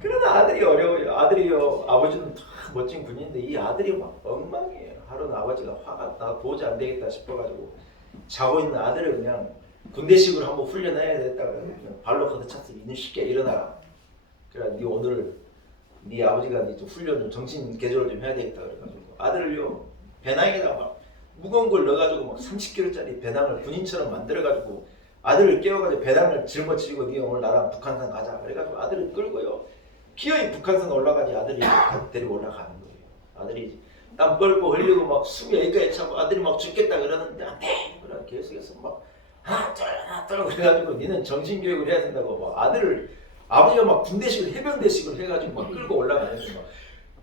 그러나 아들이 어려워요. 아들이요, 아버지는 다 멋진 군인인데 이 아들이 막 엉망이에요. 하루는 아버지가 화가 나 도저히 안 되겠다 싶어가지고 자고 있는 아들을 그냥 군대식으로 한번 훈련해야 되겠다 그냥 발로 걷어차서 이놈 쉽게 일어나라. 그래, 네 오늘 네 아버지가 네 좀 훈련 좀 정신 개조를 좀 해야 되겠다 그래가지고 아들을요 배낭에다 막 무거운 걸 넣어가지고 막 30kg짜리 배낭을 군인처럼 만들어가지고 아들을 깨워가지고 배낭을 짊어지고 네 오늘 나랑 북한산 가자 그래가지고 아들을 끌고요 기어이 북한산 올라가지 아들이 데리고 올라가는 거예요. 아들이 땀 뻘뻘 흘리고 막 숨이 여기까지 차고 아들이 막 죽겠다 그러는데 안돼! 그래 계속해서 막 하나 둘 그래가지고 니는 정신교육을 해야 된다고 막 아들을 아버지가 막 군대식으로 해병대식으로 해가지고 막 끌고 올라가는 거예요.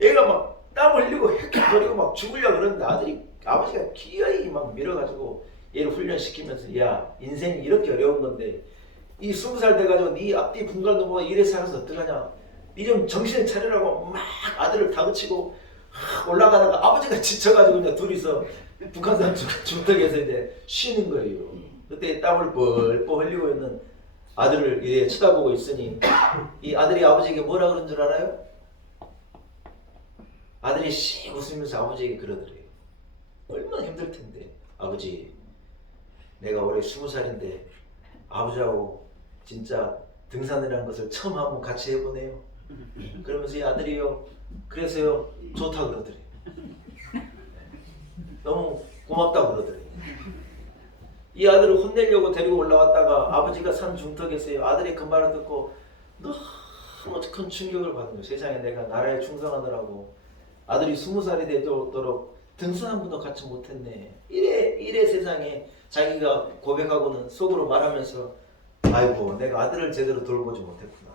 얘가 막 땀 흘리고 헥헥거리고 막 죽으려고 그러는데 아버지가 기어이 막 밀어가지고 얘를 훈련시키면서 야 인생이 이렇게 어려운 건데 이 20살 돼가지고 네 앞뒤 분갈도 뭐 이래 살아서 어떡하냐 니 좀 정신을 차리라고 막 아들을 다그치고 올라가다가 아버지가 지쳐가지고 그냥 둘이서 북한산 중턱에서 이제 쉬는 거예요. 그때 땀을 뻘뻘 흘리고 있는 아들을 이래 쳐다보고 있으니 이 아들이 아버지에게 뭐라 그런 줄 알아요? 아들이 씩 웃으면서 아버지에게 그러더래요. 얼마나 힘들 텐데 아버지 내가 올해 20살인데 아버지하고 진짜 등산이라는 것을 처음 한번 같이 해보네요. 그러면서 이 아들이요 그래서요 좋다 그러더래요. 너무 고맙다고 그러더래요. 이 아들을 혼내려고 데리고 올라왔다가 아버지가 산 중턱에서요 아들의 그 말을 듣고 너무 큰 충격을 받은 거예요. 세상에 내가 나라에 충성하느라고 아들이 20살이 되도록 등산 한 번도 같이 못했네. 이래 세상에 자기가 고백하고는 속으로 말하면서 아이고 내가 아들을 제대로 돌보지 못했구나.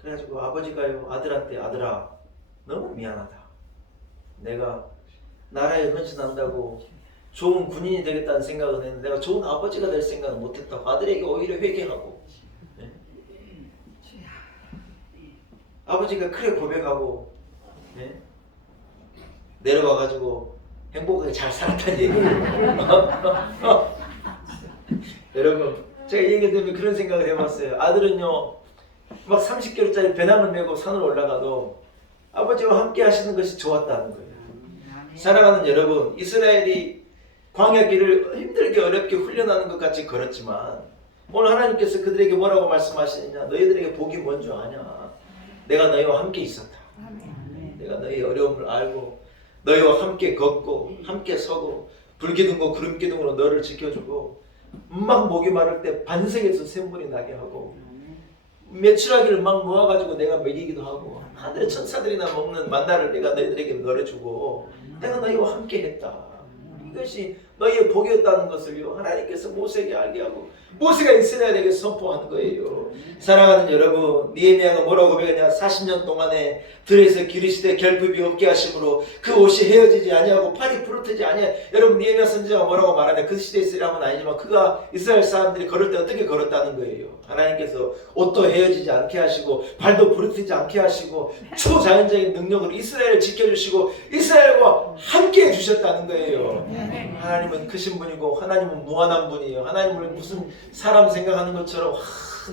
그래가지고 아버지가요 아들한테 아들아 너무 미안하다. 내가 나라에 헌신한다고 좋은 군인이 되겠다는 생각은 했는데 내가 좋은 아버지가 될 생각은 못했다고 아들에게 오히려 회개하고 네? 아버지가 그래 고백하고 네? 내려와가지고 행복하게 잘 살았다는 얘기예요. 여러분 제가 이 얘기 때문에 그런 생각을 해봤어요. 아들은요 막 30kg짜리 배낭을 메고 산을 올라가도 아버지와 함께 하시는 것이 좋았다는 거예요. 사랑하는 여러분, 이스라엘이 광야길을 힘들게 어렵게 훈련하는 것 같이 걸었지만 오늘 하나님께서 그들에게 뭐라고 말씀하시느냐? 너희들에게 복이 뭔 줄 아냐? 내가 너희와 함께 있었다. 내가 너희의 어려움을 알고 너희와 함께 걷고 함께 서고 불기둥과 구름기둥으로 너를 지켜주고 막 목이 마를 때 반석에서 샘물이 나게 하고 메추라기를 막 모아가지고 내가 먹이기도 하고 하늘의 천사들이나 먹는 만나를 내가 너희들에게 넣어주고 내가 너희와 함께 했다. 이것이 너희의 복이었다는 것을요 하나님께서 모세에게 알게 하고 모세가 이스라엘에게 선포하는 거예요. 사랑하는 여러분, 느헤미야가 뭐라고 고백하냐? 40년 동안에 들에서 기르시되 결핍이 없게 하심으로 그 옷이 헤어지지 아니하고 팔이 부르트지 아니하. 여러분 느헤미야 선지자가 뭐라고 말하냐? 그 시대 이스라엘은 아니지만 그가 이스라엘 사람들이 걸을 때 어떻게 걸었다는 거예요. 하나님께서 옷도 헤어지지 않게 하시고 발도 부르트지 않게 하시고 초자연적인 능력으로 이스라엘을 지켜주시고 이스라엘과 함께 해주셨다는 거예요. 하나님은 크신 분이고 하나님은 무한한 분이에요. 하나님을 무슨 사람 생각하는 것처럼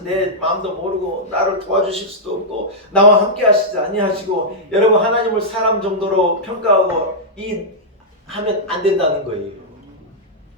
내 마음도 모르고 나를 도와주실 수도 없고 나와 함께 하시지 아니하시고 여러분 하나님을 사람 정도로 평가하고 하면 안 된다는 거예요.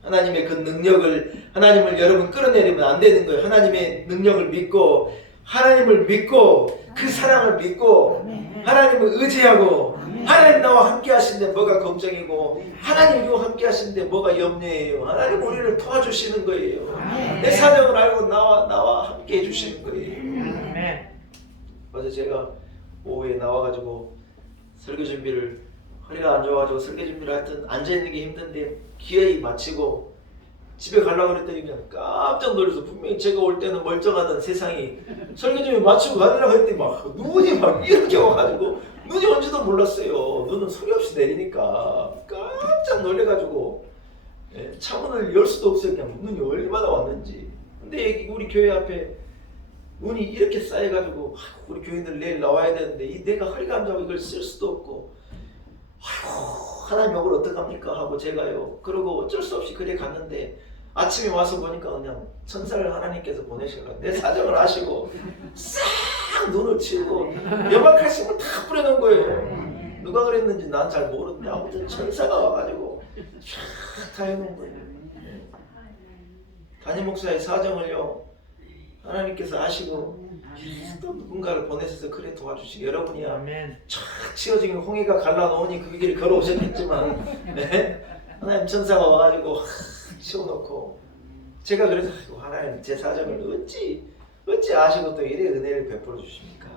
하나님의 그 능력을, 하나님을 여러분 끌어내리면 안 되는 거예요. 하나님의 능력을 믿고, 하나님을 믿고, 그 사랑을 믿고, 하나님을 의지하고, 하나님 나와 함께 하시는데 뭐가 걱정이고, 하나님과 함께 하시는데 뭐가 염려예요. 하나님 우리를 도와주시는 거예요. 내 사정을 알고 나와 함께 해주시는 거예요. 어제 제가 오후에 나와가지고 설교 준비를, 허리가 안 좋아가지고 설교 준비를 하여튼 앉아있는 게 힘든데 기어이 마치고 집에 가려고 그랬더니 그냥 깜짝 놀라서, 분명히 제가 올 때는 멀쩡하던 세상이 설교 준비 마치고 가려고 했더니 막 눈이 막 이렇게 와가지고, 눈이 온지도 몰랐어요. 눈은 소리 없이 내리니까 깜짝 놀래가지고 창문을 열 수도 없어요. 그냥 눈이 얼마나 왔는지. 근데 우리 교회 앞에 눈이 이렇게 쌓여가지고, 우리 교인들 내일 나와야 되는데 내가 허리가 안 좋아서 이걸 쓸 수도 없고, 하나님 이걸 어떡합니까 하고 제가요, 그러고 어쩔 수 없이 그래 갔는데 아침에 와서 보니까 그냥 천사를 하나님께서 보내시려고 내 사정을 아시고 싹 눈을 치고 연막칼슘을 다 뿌려놓은 거예요. 누가 그랬는지 난 잘 모르는데 아무튼 천사가 와가지고 쫙 다 해놓은 거예요. 담임 목사의 사정을요 하나님께서 아시고 또 누군가를 보내셔서 그래 도와주시고, 여러분이야 쫙 치워진 홍해가 갈라놓으니 그 길을 걸어오셨겠지만 하나님 천사가 와가지고 치워놓고, 제가 그래서 하나님 제 사정을 어찌 아시고 또 이래 은혜를 베풀어 주십니까?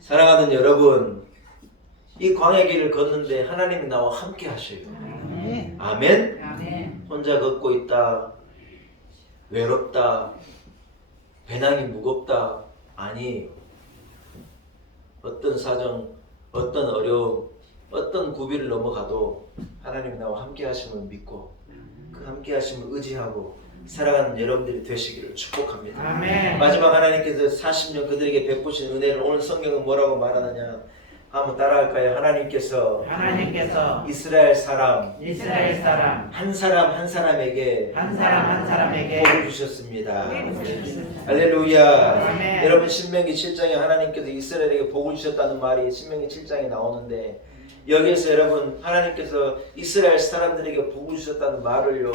사랑하는 여러분, 이 광야 길을 걷는데 하나님이 나와 함께 하셔요. 아멘. 혼자 걷고 있다, 외롭다, 배낭이 무겁다, 아니에요. 어떤 사정, 어떤 어려움, 어떤 고비를 넘어가도 하나님 나와 함께 하심을 믿고, 그 함께 하심을 의지하고 살아가는 여러분들이 되시기를 축복합니다. 아멘. 마지막 하나님께서 40년 그들에게 베푸신 은혜를 오늘 성경은 뭐라고 말하느냐? 한번 따라할까요? 하나님께서 이스라엘 사람 한 사람 한 사람에게 복을 주셨습니다. 할렐루야. 아멘. 여러분, 신명기 7장에 하나님께서 이스라엘에게 복을 주셨다는 말이 신명기 7장에 나오는데, 여기에서 여러분 하나님께서 이스라엘 사람들에게 복을 주셨다는 말을요,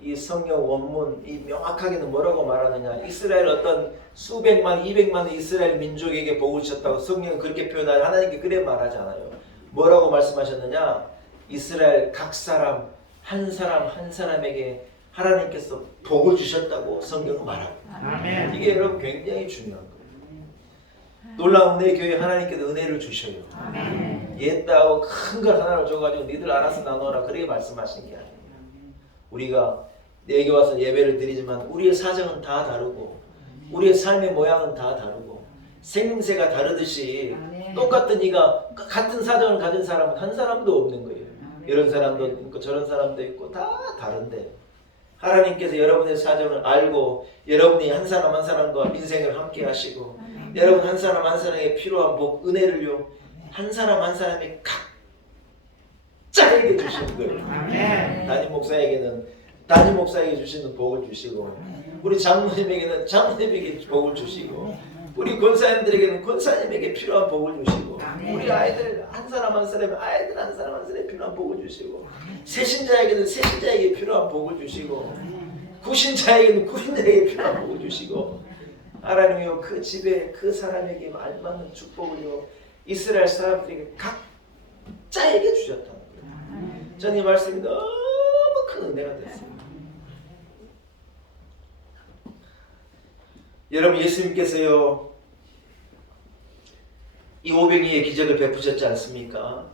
이 성경 원문 이 명확하게는 뭐라고 말하느냐? 이스라엘 어떤 수백만, 200만의 이스라엘 민족에게 복을 주셨다고 성경은 그렇게 표현하여 하나님께 그래 말하잖아요. 뭐라고 말씀하셨느냐? 이스라엘 각 사람 한 사람에게 하나님께서 복을 주셨다고 성경은 말하고. 아멘. 이게 여러분 굉장히 중요한 거예요. 놀라운 은혜 교회 하나님께서 은혜를 주셔요. 아멘. 옛다고 큰 걸 하나를 줘가지고 니들 알아서 나눠라, 그렇게 말씀하신 게 아니에요. 우리가 여기 와서 예배를 드리지만 우리의 사정은 다 다르고 우리의 삶의 모양은 다 다르고 생김새가 다르듯이 똑같은 이가 같은 사정을 가진 사람은 한 사람도 없는 거예요. 이런 사람도 있고 저런 사람도 있고 다 다른데, 하나님께서 여러분의 사정을 알고 여러분이 한 사람 한 사람과 인생을 함께 하시고 여러분 한 사람 한 사람에게 필요한 복, 은혜를요 한 사람 한 사람이 각자에게 주시는 거예요. 아멘. 담임 목사에게 주시는 복을 주시고, 우리 장로님에게는 장로님에게 복을 주시고, 우리 권사님들에게는 권사님에게 필요한 복을 주시고, 우리 아이들 한 사람 한 사람에 아이들 한 사람 한 사람에 필요한 복을 주시고, 새신자에게는 새신자에게 필요한 복을 주시고, 구신자에게는 구신자에게 필요한 복을 주시고, 하나님이요 그 집에 그 사람에게 알맞는 축복을요 이스라엘 사람들에게 각자에게 주셨다는 거예요. 저는 이 말씀이 너무 큰 은혜가 됐습니다. 여러분, 예수님께서요 이 오병이의 기적을 베푸셨지 않습니까?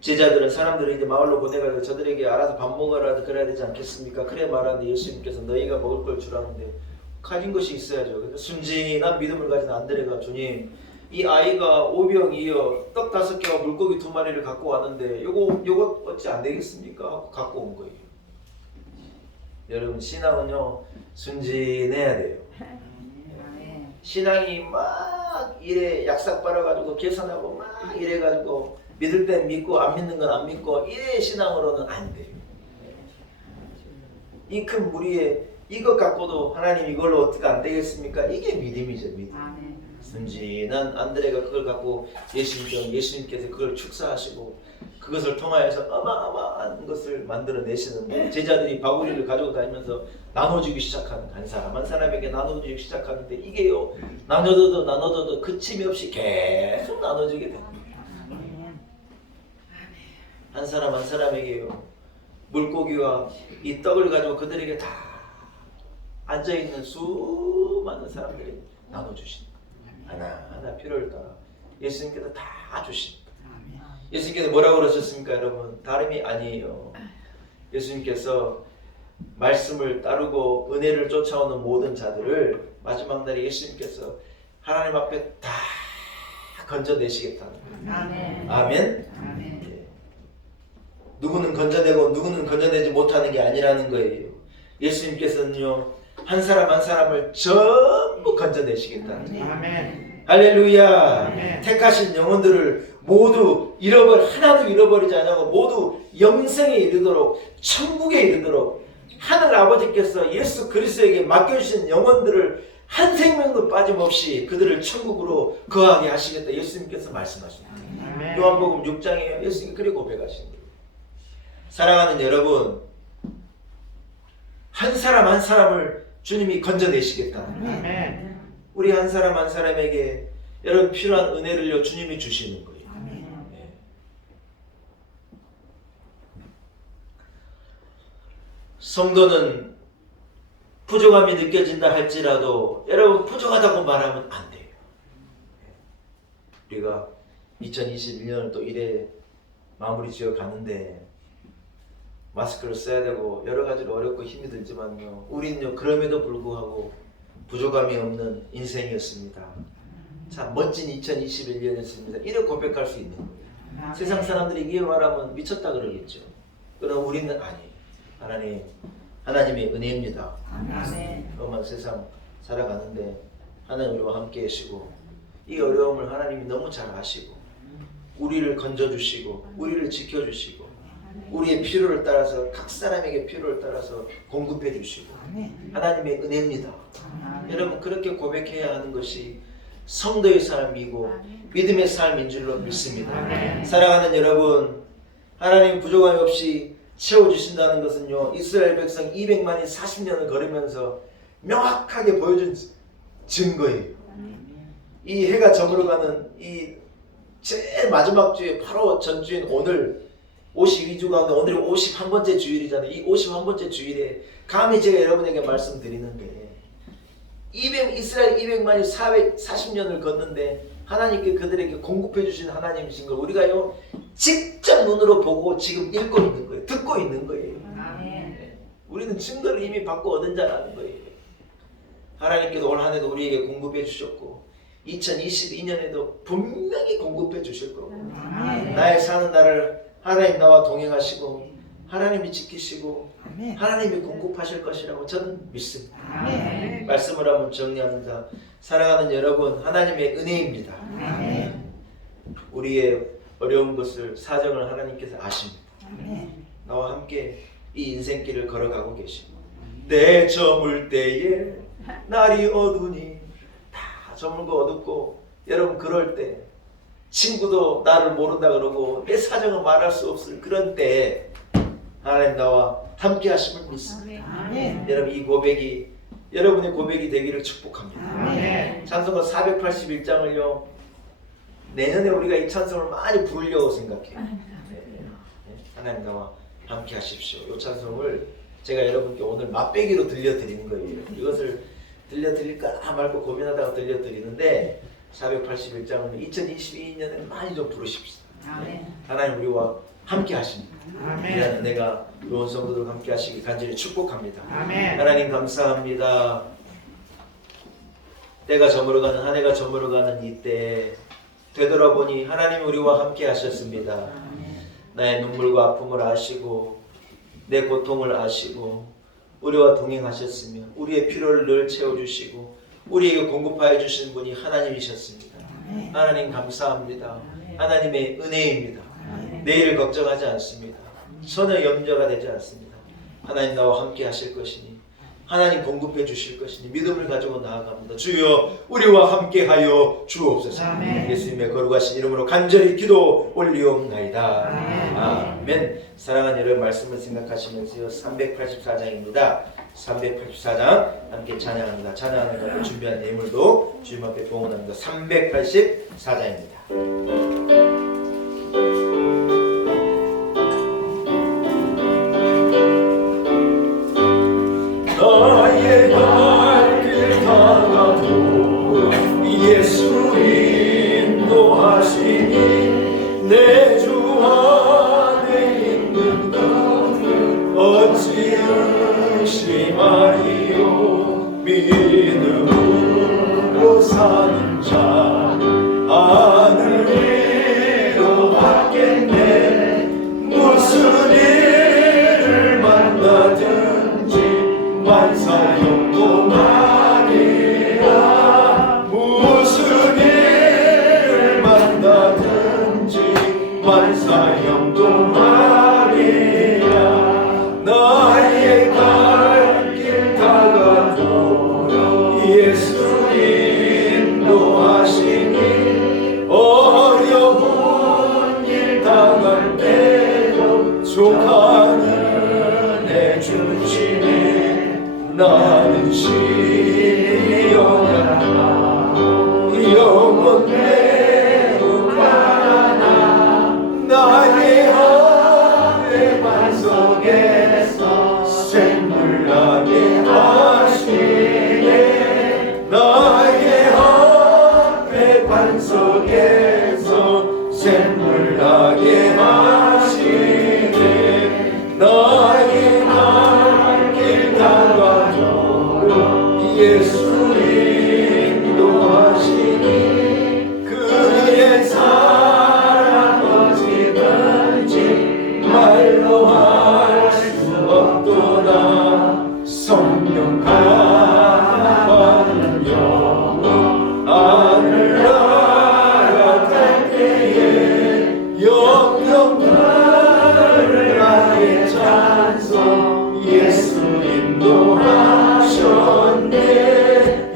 제자들은 사람들을 이제 마을로 보내가지고 저들에게 알아서 밥 먹으라 그래야 되지 않겠습니까? 그래 말하는데 예수님께서 너희가 먹을 걸 주라는데 가진 것이 있어야죠. 그래서 순진한 믿음을 가진 안드레가, 주님, 이 아이가 오병이어 떡 5개와 물고기 2마리를 갖고 왔는데 요거 어찌 안 되겠습니까? 하고 갖고 온 거예요. 여러분, 신앙은요 순진해야 돼요. 신앙이 막 이래 약삭 빨아가지고 계산하고 막 이래가지고 믿을 땐 믿고 안 믿는 건 안 믿고 이래 신앙으로는 안 돼요. 이 큰 무리에 이것 갖고도 하나님 이걸로 어떻게 안 되겠습니까? 이게 믿음이죠, 믿음. 순진한 안드레가 그걸 갖고 예수님께서 그걸 축사하시고 그것을 통하여서 어마어마한 것을 만들어내시는데 제자들이 바구니를 가지고 다니면서 나눠주기 시작하는 한 사람 한 사람에게 나눠주기 시작하는데 이게요 나눠줘도 그침이 없이 계속 나눠주게 됩니다. 한 사람 한 사람에게요 물고기와 이 떡을 가지고 그들에게 다 앉아있는 수많은 사람들이 나눠주신 하나하나 필요를 따라 예수님께서 다 주십니다. 예수님께서 뭐라고 그러셨습니까 여러분? 다름이 아니에요. 예수님께서 말씀을 따르고 은혜를 쫓아오는 모든 자들을 마지막 날에 예수님께서 하나님 앞에 다 건져내시겠다는 거예요. 아멘. 아멘. 아멘. 예. 누구는 건져내고 누구는 건져내지 못하는 게 아니라는 거예요. 예수님께서는요 한 사람 한 사람을 전부 건져내시겠다는 거예요. 아멘. 할렐루야. 아멘. 택하신 영혼들을 모두 하나도 잃어버리지 않고 모두 영생에 이르도록 천국에 이르도록 하늘 아버지께서 예수 그리스도에게 맡겨주신 영혼들을 한 생명도 빠짐없이 그들을 천국으로 거하게 하시겠다 예수님께서 말씀하십니다. 아멘. 요한복음 6장에 예수님이 그렇게 고백하신 거예요. 사랑하는 여러분, 한 사람 한 사람을 주님이 건져내시겠다. 아멘. 우리 한 사람 한 사람에게 여러분 필요한 은혜를요 주님이 주시는 거예요. 네. 성도는 부족함이 느껴진다 할지라도 여러분 부족하다고 말하면 안 돼요. 우리가 2021년을 또 이래 마무리 지어 가는데 마스크를 써야 되고 여러 가지로 어렵고 힘이 들지만요 우리는요 그럼에도 불구하고 부족함이 없는 인생이었습니다. 참 멋진 2021년이었습니다. 이렇게 고백할 수 있는 거예요. 세상 사람들이 이게 말하면 미쳤다 그러겠죠. 그러나 우리는 아니에요. 하나님의 은혜입니다. 아멘. 험한 세상 살아가는데 하나님 우리와 함께 하시고 이 어려움을 하나님이 너무 잘 아시고 우리를 건져주시고 우리를 지켜주시고 우리의 필요를 따라서 각 사람에게 필요를 따라서 공급해 주시고 하나님의 은혜입니다. 여러분 그렇게 고백해야 하는 것이 성도의 삶이고 믿음의 삶인 줄로 믿습니다. 사랑하는 여러분, 하나님 부족함이 없이 채워주신다는 것은요 이스라엘 백성 200만이 40년을 걸으면서 명확하게 보여준 증거예요. 이 해가 저물어가는 이 제일 마지막 주에 바로 전주인 오늘 52주 가운데 오늘이 51번째 주일이잖아요. 이 51번째 주일에 감히 제가 여러분에게 말씀드리는데 이스라엘 200만이 440년을 걷는데 하나님께 그들에게 공급해 주신 하나님이신 걸 우리가요 직접 눈으로 보고 지금 읽고 있는 거예요. 듣고 있는 거예요. 아멘. 우리는 증거를 이미 받고 얻은 자라는 거예요. 하나님께서 올 한 해도 우리에게 공급해 주셨고 2022년에도 분명히 공급해 주실 거고 아멘. 나의 사는 날을 하나님 나와 동행하시고 하나님이 지키시고 하나님이 공급하실 것이라고 저는 믿습니다. 아멘. 말씀을 한번 정리합니다. 사랑하는 여러분, 하나님의 은혜입니다. 아멘. 우리의 어려운 것을 사정을 하나님께서 아십니다. 아멘. 나와 함께 이 인생길을 걸어가고 계시고 내 저물 때에 날이 어두니 다 저물고 어둡고 여러분 그럴 때 친구도 나를 모른다 그러고 내 사정을 말할 수 없을 그런 때에 하나님 나와 함께 하심을 믿습니다. 아멘. 여러분 이 고백이 여러분의 고백이 되기를 축복합니다. 아멘. 찬송가 481장을요 내년에 우리가 이 찬송을 많이 부르려고 생각해요. 하나님 나와 함께 하십시오. 이 찬송을 제가 여러분께 오늘 맛배기로 들려드리는 거예요. 이것을 들려드릴까 말고 고민하다가 들려드리는데 481장은 2022년에 많이 좀 부르십시오. 아멘. 하나님 우리와 함께 하십니다. 아멘. 내가 좋은 성도들과 함께 하시기 간절히 축복합니다. 아멘. 하나님 감사합니다. 때가 저물어가는 한 해가 저물어가는 이때 되돌아보니 하나님이 우리와 함께 하셨습니다. 나의 눈물과 아픔을 아시고 내 고통을 아시고 우리와 동행하셨으며 우리의 필요를 늘 채워주시고 우리에게 공급하여 주신 분이 하나님이셨습니다. 하나님 감사합니다. 하나님의 은혜입니다. 내일 걱정하지 않습니다. 전혀 염려가 되지 않습니다. 하나님 나와 함께 하실 것이니 하나님 공급해 주실 것이니 믿음을 가지고 나아갑니다. 주여 우리와 함께하여 주옵소서. 아멘. 예수님의 거룩하신 이름으로 간절히 기도 올리옵나이다. 아멘. 아멘. 사랑하는 여러분, 말씀을 생각하시면서요, 384장입니다. 384장 함께 찬양합니다. 찬양하는 가운데 준비한 예물도 주님 앞에 봉헌합니다. 384장입니다. 나의 발길 다가도 예수 인도하시니 내 주 안에 있는 것을 어찌 의심하리요. 믿음으로 사는 자 하늘 위로 받겠네. 무슨 일을 만나든지 만사형통하리라. 무슨 일을 만나든지 만사형통하리라. 나의 갈길 다가도 예수 인도하시니 어려운 일 당할 때도 족하는 애 주시니 나는 신이 영원하나 영원 매우 가나 나의 앞에 반석에서 샘물나게 하시네. 나의 앞에 반석에서 샘물나게 하시네. 나의 갈 다가도 예수 인도하시니 그의 사랑 어찌든지 말로 할 수 없도다. 성령 강화하는 영혼 하늘 날아갈 때에 영영을 나의 찬송 예수 인도하셨네.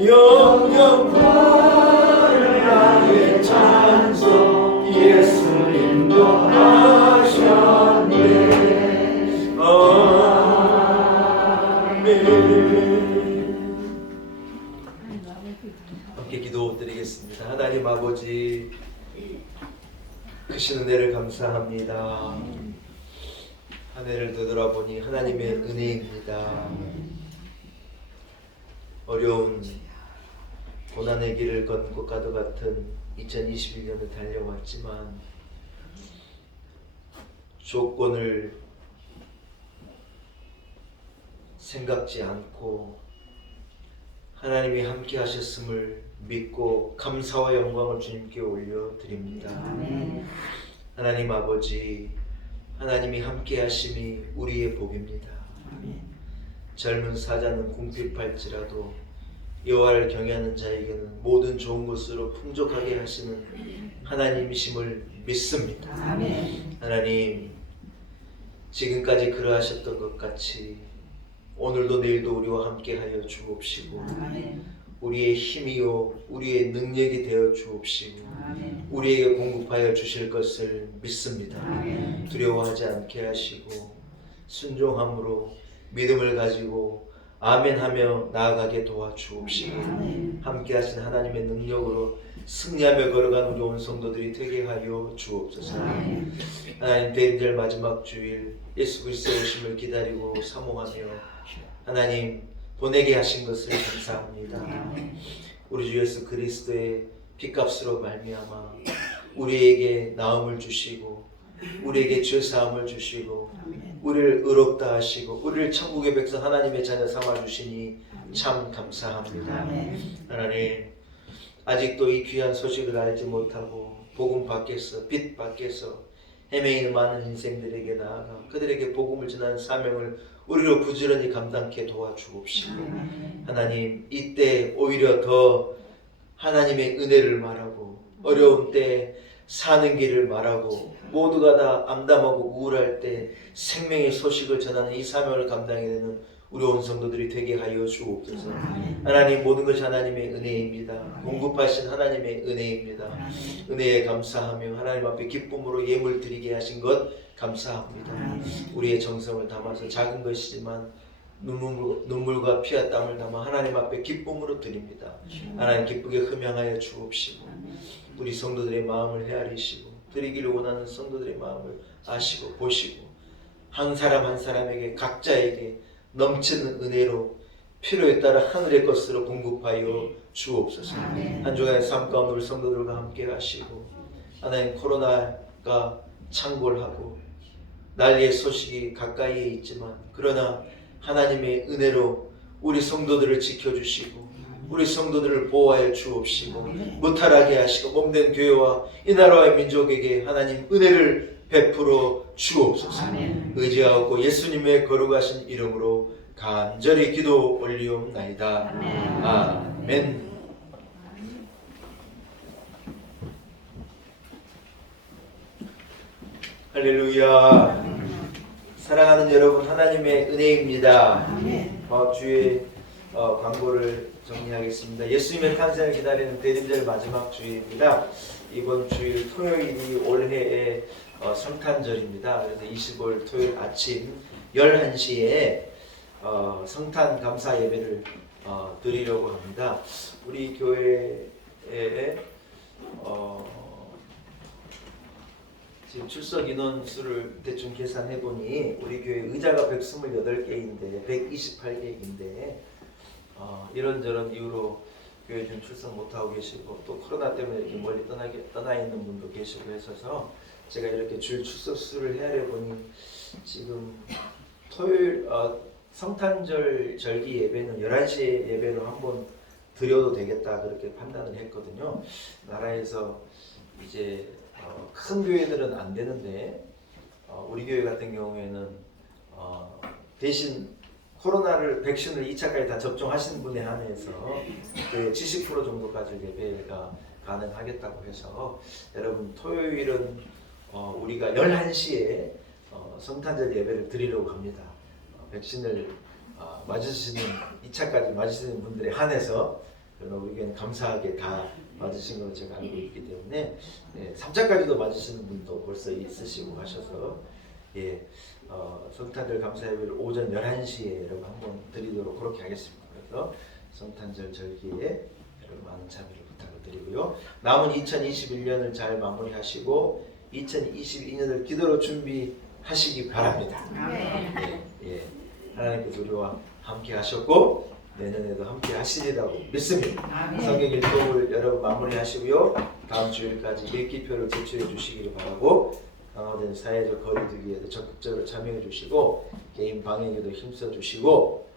영영을 나의 찬송 예수 인도하셨네. 아멘. 함께 기도드리겠습니다. 하나님 아버지, 크신 은혜를 감사합니다. 한 해를 되돌아보니 하나님의 은혜입니다. 어려운 고난의 길을 걷는 것과도 같은 2021년을 달려왔지만 조건을 생각지 않고 하나님이 함께 하셨음을 믿고 감사와 영광을 주님께 올려드립니다. 하나님 아버지, 하나님이 함께 하심이 우리의 복입니다. 젊은 사자는 궁핍할지라도 여호와를 경외하는 자에게는 모든 좋은 것으로 풍족하게 하시는 하나님이심을 믿습니다. 하나님, 지금까지 그러하셨던 것 같이 오늘도 내일도 우리와 함께하여 주옵시고 우리의 힘이요 우리의 능력이 되어 주옵시고 우리에게 공급하여 주실 것을 믿습니다. 두려워하지 않게 하시고 순종함으로 믿음을 가지고 아멘하며 나아가게 도와주옵시고 함께 하신 하나님의 능력으로 승리하며 걸어간 우리 온 성도들이 되게 하여 주옵소서. 하나님, 대인절 마지막 주일 예수 그리스도의 오심을 기다리고 사모하며 하나님 보내게 하신 것을 감사합니다. 우리 주 예수 그리스도의 피값으로 말미암아 우리에게 나음을 주시고 우리에게 죄사함을 주시고 우리를 의롭다 하시고 우리를 천국의 백성 하나님의 자녀 삼아 주시니 참 감사합니다. 하나님, 아직도 이 귀한 소식을 알지 못하고 복음 밖에서 빛 밖에서 헤매이는 많은 인생들에게 나아가 그들에게 복음을 전하는 사명을 우리로 부지런히 감당케 도와주옵시고 하나님, 이때 오히려 더 하나님의 은혜를 말하고 어려운 때 사는 길을 말하고 모두가 다 암담하고 우울할 때 생명의 소식을 전하는 이 사명을 감당해야 되는 우리 온 성도들이 되게 하여 주옵소서. 하나님, 모든 것이 하나님의 은혜입니다. 공급하신 하나님의 은혜입니다. 은혜에 감사하며 하나님 앞에 기쁨으로 예물 드리게 하신 것 감사합니다. 우리의 정성을 담아서 작은 것이지만 눈물과 피와 땀을 담아 하나님 앞에 기쁨으로 드립니다. 하나님, 기쁘게 흠양하여 주옵시고 우리 성도들의 마음을 헤아리시고 드리기를 원하는 성도들의 마음을 아시고 보시고 한 사람 한 사람에게 각자에게 넘치는 은혜로 필요에 따라 하늘의 것으로 공급하여 주옵소서. 한 주간의 삶 가운데 우리 성도들과 함께 하시고 하나님, 코로나가 창궐하고 난리의 소식이 가까이에 있지만 그러나 하나님의 은혜로 우리 성도들을 지켜주시고 우리 성도들을 보호하여 주옵시고 무탈하게 하시고 몸된 교회와 이 나라와 민족에게 하나님 은혜를 베풀어 주옵소서. 의지하고 예수님의 거룩하신 이름으로 간절히 기도 올리옵나이다. 아멘. 할렐루야. 사랑하는 여러분, 하나님의 은혜입니다. 주의 광고를 정리하겠습니다. 예수님의 탄생을 기다리는 대림절 마지막 주일입니다. 이번 주일 토요일이 올해의 성탄절입니다. 그래서 25일 토요일 아침 11시에 성탄 감사 예배를 드리려고 합니다. 우리 교회에 지금 출석 인원 수를 대충 계산해 보니 우리 교회 의자가 128개인데 128개인데 이런저런 이유로 교회 좀 출석 못하고 계시고 또 코로나 때문에 이렇게 멀리 떠나 있는 분도 계시고 해서 제가 이렇게 주일 출석 수를 헤아려 보니 지금 토요일 성탄절 절기 예배는 11시에 예배로 한번 드려도 되겠다 그렇게 판단을 했거든요. 나라에서 이제 큰 교회들은 안 되는데 우리 교회 같은 경우에는 대신 코로나를 백신을 2차까지 다 접종하신 분에 한해서 70% 정도까지 예배가 가능하겠다고 해서 여러분 토요일은 우리가 11시에 성탄절 예배를 드리려고 합니다. 백신을 맞으시는 2차까지 맞으시는 분들에 한해서 그러나 우리에게는 감사하게 다 맞으신 걸로 제가 알고 있기 때문에 3차까지도 맞으시는 분도 벌써 있으시고 하셔서 성탄절 감사 예배를 오전 11시에 여러분 한번 드리도록 그렇게 하겠습니다. 그래서 성탄절 절기에 여러분 많은 참여를 부탁드리고요. 남은 2021년을 잘 마무리하시고 2022년을 기도로 준비하시기 바랍니다. 하나님께서 우리와 함께 하셨고 내년에도 함께 하시리라고 믿습니다. 성경 일독을 여러분 마무리하시고요. 다음 주일까지 일기표를 제출해 주시기를 바라고 강화된 사회적 거리두기에도 적극적으로 참여해 주시고 개인 방역에도 힘써 주시고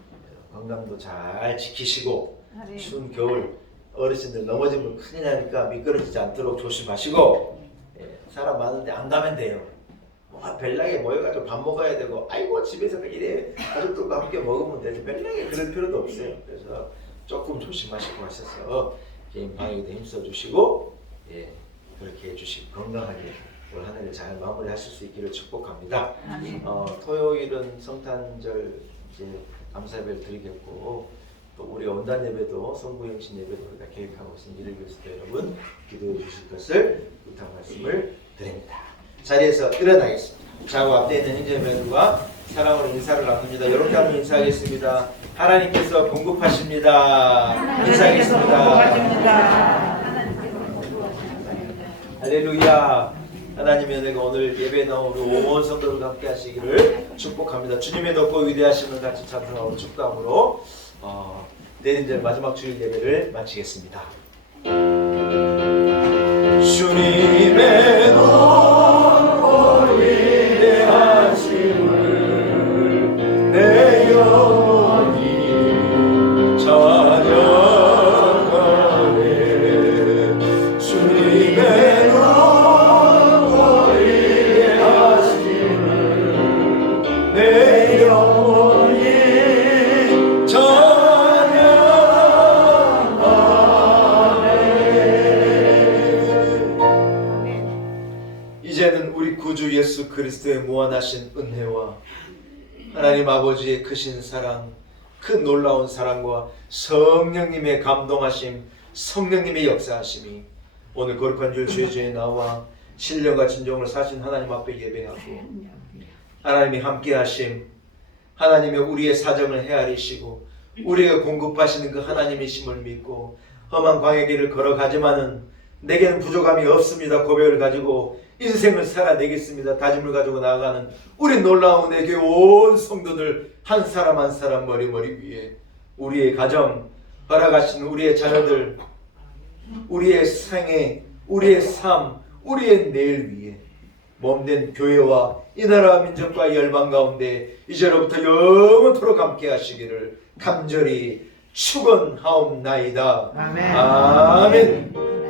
건강도 잘 지키시고 추운 겨울 어르신들 넘어지면 큰일 나니까 미끄러지지 않도록 조심하시고 사람 많은데 안 가면 돼요. 벨랑에 모여가지고 밥 먹어야 되고 아이고 집에서 이래 가족들과 함께 먹으면 되지 벨랑에 그럴 필요도 없어요. 그래서 조금 조심하시고 하셔서 개인 방역에도 힘써 주시고 그렇게 해주시고 건강하게 올 한 해를 잘 마무리하실 수 있기를 축복합니다. 토요일은 성탄절 이제 감사 예배를 드리겠고 또 우리 원단 예배도 성부행신 예배도 우리가 계획하고 있으니 이를 위해서 여러분 기도해 주실 것을 부탁 말씀을 드립니다. 자리에서 일어나겠습니다. 좌우 앞에 있는 형제자매들과 사랑으로 인사를 나눕니다. 이렇게 한번 인사하겠습니다. 하나님께서 공급하십니다. 인사하겠습니다. 할렐루야. 하나님의 은혜가 오늘 예배에 나온 우리 온 성도들과 함께 하시기를 축복합니다. 주님의 높고 위대하심을 같이 찬송하고 축도함으로 내일절 마지막 주일 예배를 마치겠습니다. 주님의 높고 위대하심을 내 영혼이 찬양하네. 주님의 높고 위대하심을 내 영혼이 이제는 우리 구주 예수 그리스도의 무한하신 은혜와 하나님 아버지의 크신 사랑 그 놀라운 사랑과 성령님의 감동하심, 성령님의 역사하심이 오늘 거룩한 줄 주의 주에 나와 신령과 진정을 사신 하나님 앞에 예배하고 하나님이 함께 하심, 하나님의 우리의 사정을 헤아리시고 우리가 공급하시는 그 하나님이심을 믿고 험한 광야 길을 걸어가지만은 내게는 부족함이 없습니다 고백을 가지고 인생을 살아내겠습니다 다짐을 가지고 나아가는 우리 놀라운 내 교회 온 성도들 한 사람 한 사람 머리머리 위에 우리의 가정, 허락하신 우리의 자녀들, 우리의 생애, 우리의 삶, 우리의 내일 위에 몸된 교회와 이 나라 민족과 열방 가운데 이제로부터 영원토록 함께 하시기를 간절히 축원하옵나이다. 아멘. 아멘.